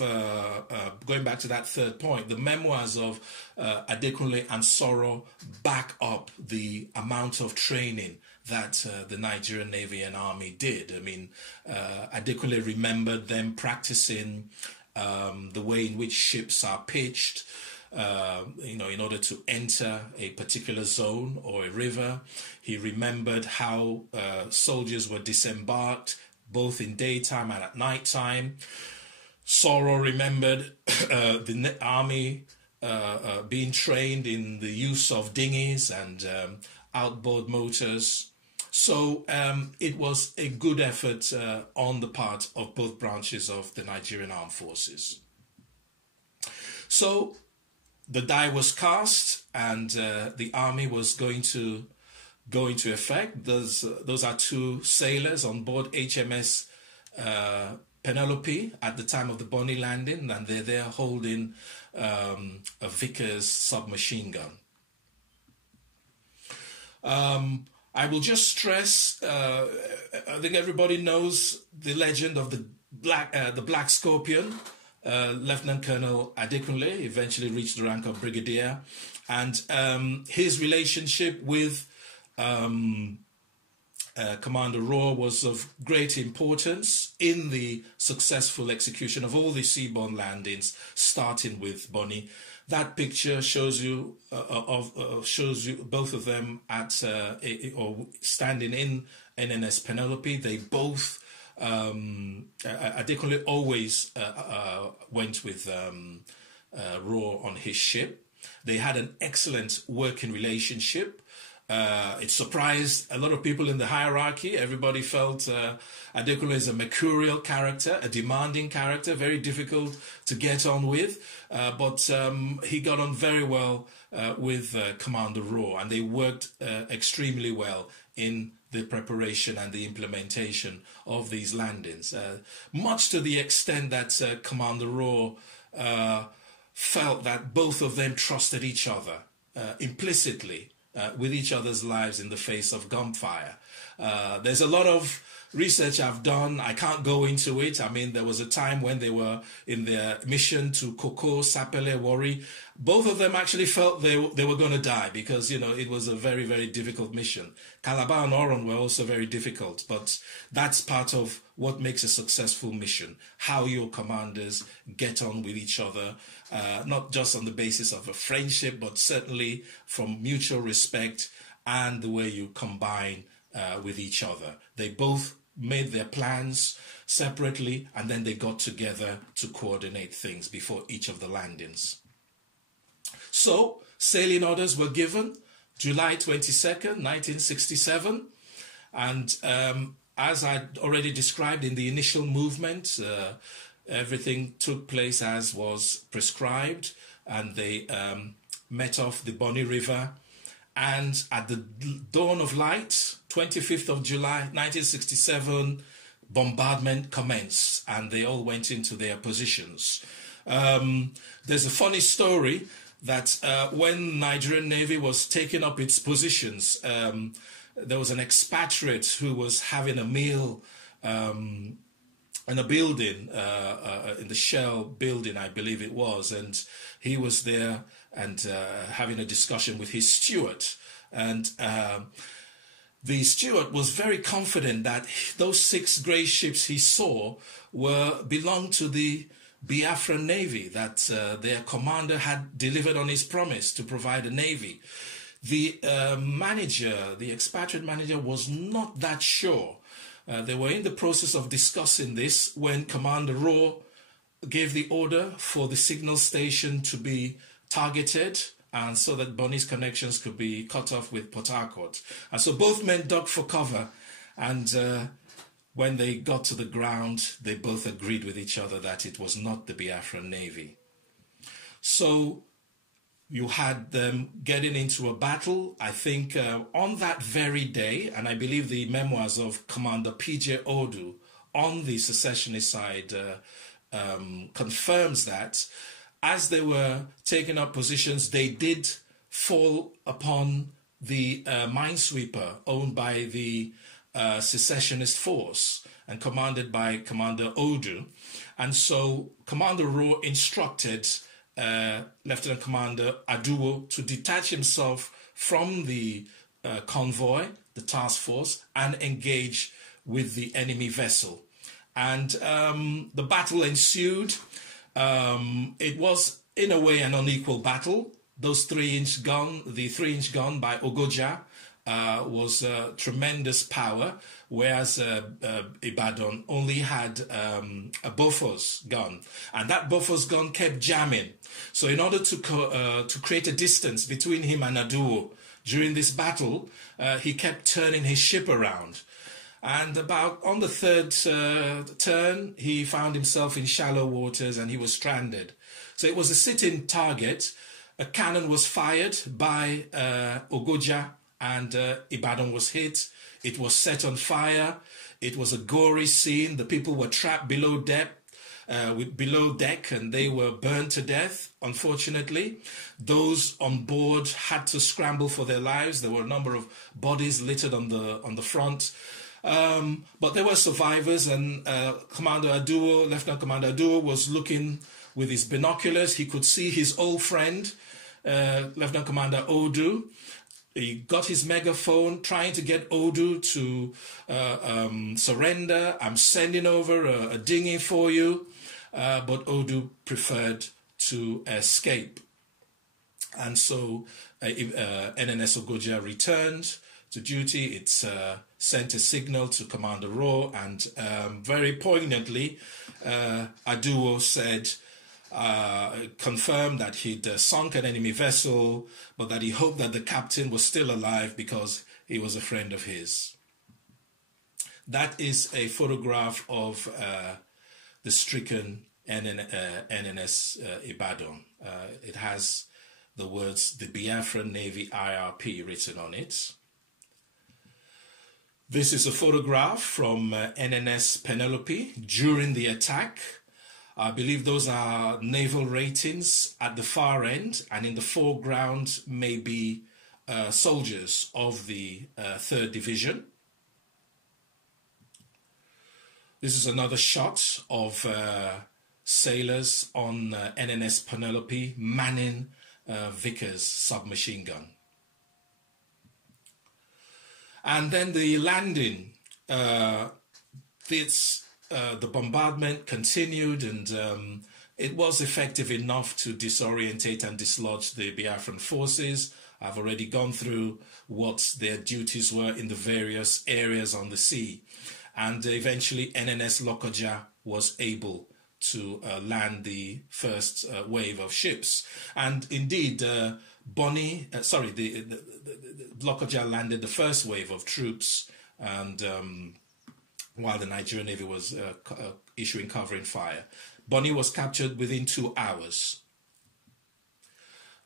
going back to that third point, the memoirs of Adekunle and Soro back up the amount of training that the Nigerian Navy and Army did. I mean, Adekunle remembered them practicing the way in which ships are pitched, in order to enter a particular zone or a river. He remembered how soldiers were disembarked both in daytime and at nighttime. Soro remembered the army being trained in the use of dinghies and outboard motors. So it was a good effort on the part of both branches of the Nigerian Armed Forces. So the die was cast, and the army was going to go into effect. Those are 2 sailors on board HMS Penelope at the time of the Bonny landing, and they're there holding a Vickers submachine gun. I will just stress, I think everybody knows the legend of the Black Scorpion. Lieutenant Colonel Adekunle eventually reached the rank of brigadier, and his relationship with Commander Raw was of great importance in the successful execution of all the seaborne landings, starting with Bonny. That picture shows you both of them at standing in NNS Penelope. They both. Adekunle always went with Raw on his ship. They had an excellent working relationship. It surprised a lot of people in the hierarchy. Everybody felt Adekunle is a mercurial character, a demanding character, very difficult to get on with. But he got on very well with Commander Raw, and they worked extremely well in the preparation and the implementation of these landings, much to the extent that Commander Raw felt that both of them trusted each other implicitly with each other's lives in the face of gunfire. There's a lot of research I've done. I can't go into it. I mean, there was a time when they were in their mission to Koko, Sapele, Warri. Both of them actually felt they were going to die because, it was a very, very difficult mission. Calabar and Oron were also very difficult, but that's part of what makes a successful mission, how your commanders get on with each other, not just on the basis of a friendship, but certainly from mutual respect and the way you combine with each other. They both made their plans, separately, and then they got together to coordinate things before each of the landings. So, sailing orders were given July 22nd, 1967, and as I already described in the initial movement, everything took place as was prescribed, and they met off the Bonny River. And at the dawn of light, 25th of July, 1967, bombardment commenced, and they all went into their positions. There's a funny story that when Nigerian Navy was taking up its positions, there was an expatriate who was having a meal in a building, in the Shell building, I believe it was, and he was there and having a discussion with his steward. And the steward was very confident that those 6 grey ships he saw belonged to the Biafran Navy, that their commander had delivered on his promise to provide a navy. The manager, the expatriate manager, was not that sure. They were in the process of discussing this when Commander Raw gave the order for the signal station to be targeted, and so that Bonny's connections could be cut off with Port Harcourt. And so both men dug for cover, and when they got to the ground, they both agreed with each other that it was not the Biafran Navy. So you had them getting into a battle, I think, on that very day, and I believe the memoirs of Commander P.J. Odu on the secessionist side confirms that as they were taking up positions, they did fall upon the minesweeper owned by the secessionist force and commanded by Commander Odu. And so Commander Raw instructed Lieutenant Commander Aduwo to detach himself from the convoy, the task force, and engage with the enemy vessel. And the battle ensued. It was, in a way, an unequal battle. Those 3-inch gun, the 3-inch gun by Ogoja was tremendous power, whereas Ibadan only had a Bofors gun, and that Bofors gun kept jamming. So in order to create a distance between him and Aduwo during this battle, he kept turning his ship around. And about on the 3rd turn, he found himself in shallow waters and he was stranded. So it was a sitting target. A cannon was fired by Ogoja, and Ibadan was hit. It was set on fire. It was a gory scene. The people were trapped below deck, and they were burned to death, unfortunately. Those on board had to scramble for their lives. There were a number of bodies littered on the front. But there were survivors, and Lieutenant Commander Aduwo was looking with his binoculars. He could see his old friend, Lieutenant Commander Odu. He got his megaphone, trying to get Odu to surrender. I'm sending over a dinghy for you. But Odu preferred to escape. And so NNS Ogoja returned to duty. It sent a signal to Commander Raw, and very poignantly, Aduwo said, confirmed that he'd sunk an enemy vessel, but that he hoped that the captain was still alive because he was a friend of his. That is a photograph of the stricken NNS Ibadan. It has the words, the Biafran Navy IRP, written on it. This is a photograph from NNS Penelope during the attack. I believe those are naval ratings at the far end, and in the foreground may be soldiers of the 3rd Division. This is another shot of sailors on NNS Penelope manning Vickers submachine gun. And then the landing, the bombardment continued, and it was effective enough to disorientate and dislodge the Biafran forces. I've already gone through what their duties were in the various areas on the sea. and eventually NNS Lokoja was able to land the first wave of ships. And indeed, Bonny, the Lokoja landed the first wave of troops, and while the Nigerian Navy was issuing covering fire. Bonny was captured within 2 hours.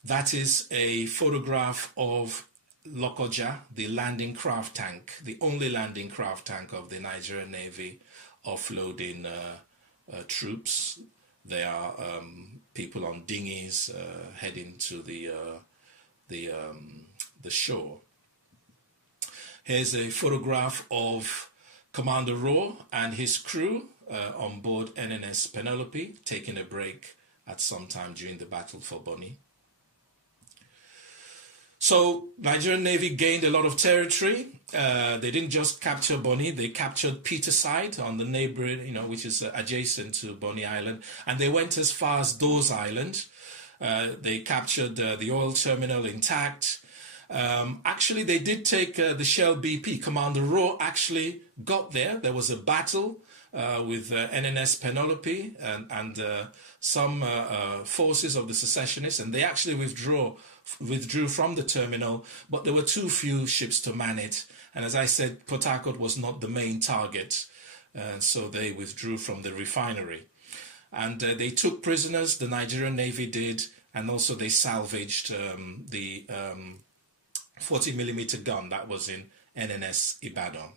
That is a photograph of Lokoja, the landing craft tank, the only landing craft tank of the Nigerian Navy, offloading troops. There are people on dinghies heading to the shore. Here's a photograph of Commander Raw and his crew on board NNS Penelope, taking a break at some time during the battle for Bonny. So Nigerian Navy gained a lot of territory. They didn't just capture Bonny, they captured Peterside on the neighboring, which is adjacent to Bonny Island, and they went as far as Dawes Island. They captured the oil terminal intact. Actually, they did take the Shell BP. Commander Raw actually got there. There was a battle with NNS Penelope and some forces of the secessionists, and they actually withdrew from the terminal, but there were too few ships to man it. And as I said, Port Harcourt was not the main target, so they withdrew from the refinery. And they took prisoners, the Nigerian Navy did, and also they salvaged the 40mm gun that was in NNS Ibadan.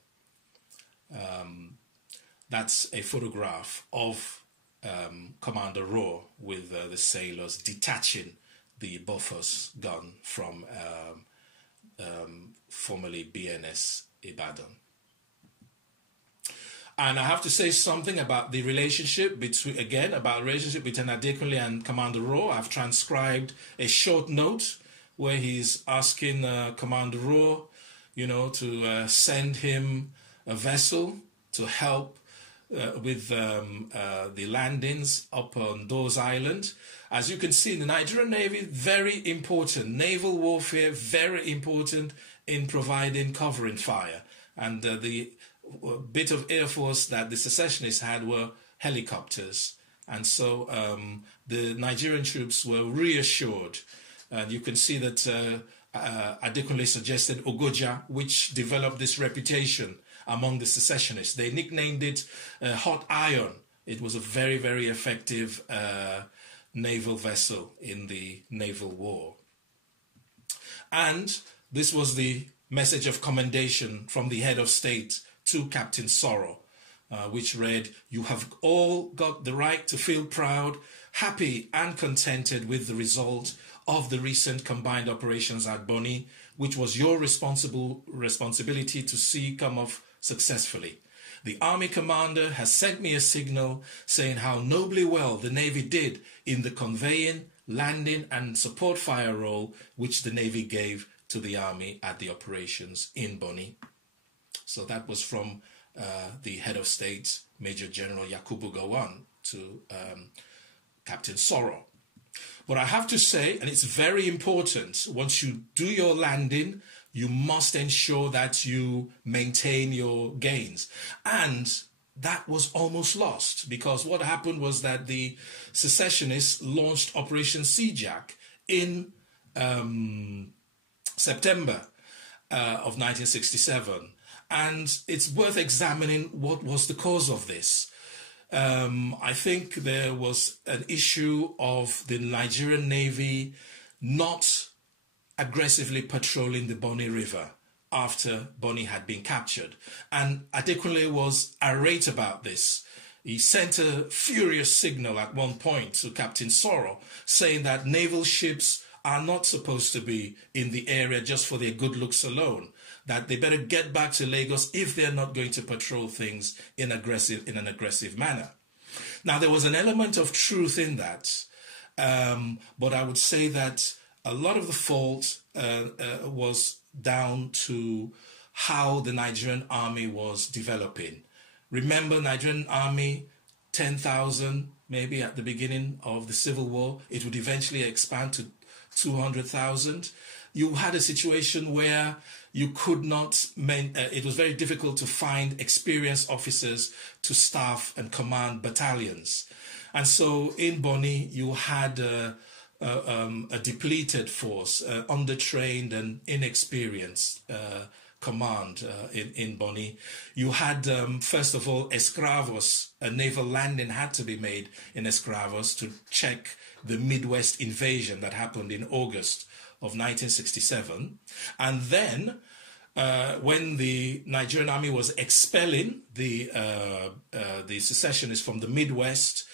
That's a photograph of Commander Raw with the sailors detaching the Bofors gun from formerly BNS Ibadan. And I have to say something about the relationship between Adekunle and Commander Raw. I've transcribed a short note where he's asking Commander Raw, to send him a vessel to help with the landings up on Dawes Island. As you can see, the Nigerian Navy, very important. Naval warfare, very important in providing covering fire. And the bit of Air Force that the secessionists had were helicopters. And so the Nigerian troops were reassured. And you can see that Adekunle suggested Ogoja, which developed this reputation among the secessionists. They nicknamed it Hot Iron. It was a very, very effective naval vessel in the naval war. And this was the message of commendation from the head of state to Captain Sorrow, which read, "You have all got the right to feel proud, happy and contented with the result of the recent combined operations at Bonny, which was your responsibility to see come off successfully. The Army Commander has sent me a signal saying how nobly well the Navy did in the conveying, landing and support fire role which the Navy gave to the Army at the operations in Bonny." So that was from the head of state, Major General Yakubu Gowon, to Captain Sorrow. But I have to say, and it's very important, once you do your landing, you must ensure that you maintain your gains. And that was almost lost, because what happened was that the secessionists launched Operation Sea Jack in September of 1967. And it's worth examining what was the cause of this. I think there was an issue of the Nigerian Navy not aggressively patrolling the Bonny River after Bonny had been captured. And Adekunle was irate about this. He sent a furious signal at one point to Captain Sorrow, saying that naval ships are not supposed to be in the area just for their good looks alone, that they better get back to Lagos if they're not going to patrol things in an aggressive manner. Now, there was an element of truth in that, but I would say that a lot of the fault was down to how the Nigerian army was developing. Remember, Nigerian army, 10,000 maybe at the beginning of the Civil War. It would eventually expand to 200,000. you had a situation where you could not, it was very difficult to find experienced officers to staff and command battalions. And so in Bonny, you had a depleted force, undertrained and inexperienced command in Bonny. You had, first of all, Escravos. A naval landing had to be made in Escravos to check the Midwest invasion that happened in August of 1967. And then, when the Nigerian army was expelling the secessionists from the Midwest,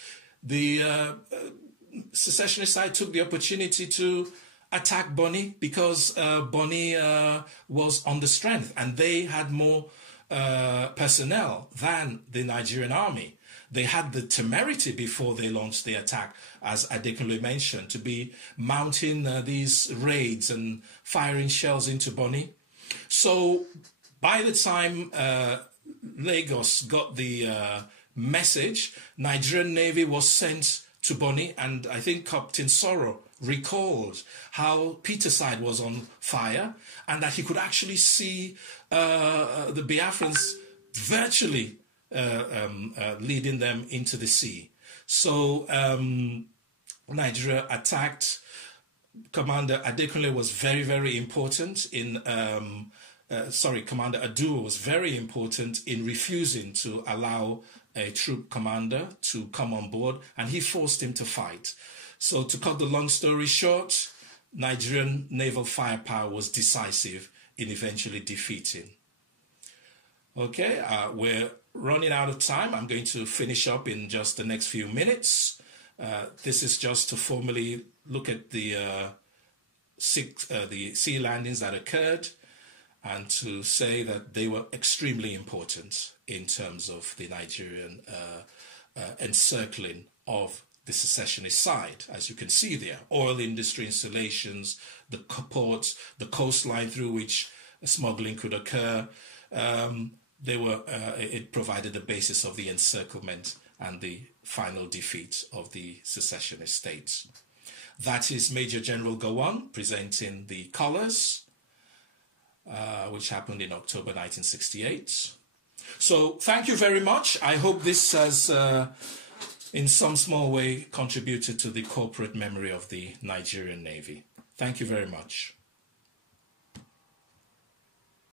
the secessionist side took the opportunity to attack Bonny because Bonny was on the strength and they had more personnel than the Nigerian army. They had the temerity before they launched the attack, as Adeyinka mentioned, to be mounting these raids and firing shells into Bonny. So by the time Lagos got the message, Nigerian Navy was sent to Bonny, and I think Captain Sorrow recalled how Peterside was on fire and that he could actually see the Biafrans virtually leading them into the sea. So Nigeria attacked. Commander Adekunle was very, very important in, Commander Adu was very important in refusing to allow a troop commander to come on board, and he forced him to fight. So to cut the long story short, Nigerian naval firepower was decisive in eventually defeating. Okay, we're running out of time. I'm going to finish up in just the next few minutes. This is just to formally look at the sea landings that occurred and to say that they were extremely important in terms of the Nigerian encircling of the secessionist side. As you can see there, oil industry installations, the ports, the coastline through which smuggling could occur, it provided the basis of the encirclement and the final defeat of the secessionist states. That is Major General Gowon presenting the colours, which happened in October 1968. So thank you very much. I hope this has, in some small way, contributed to the corporate memory of the Nigerian Navy. Thank you very much.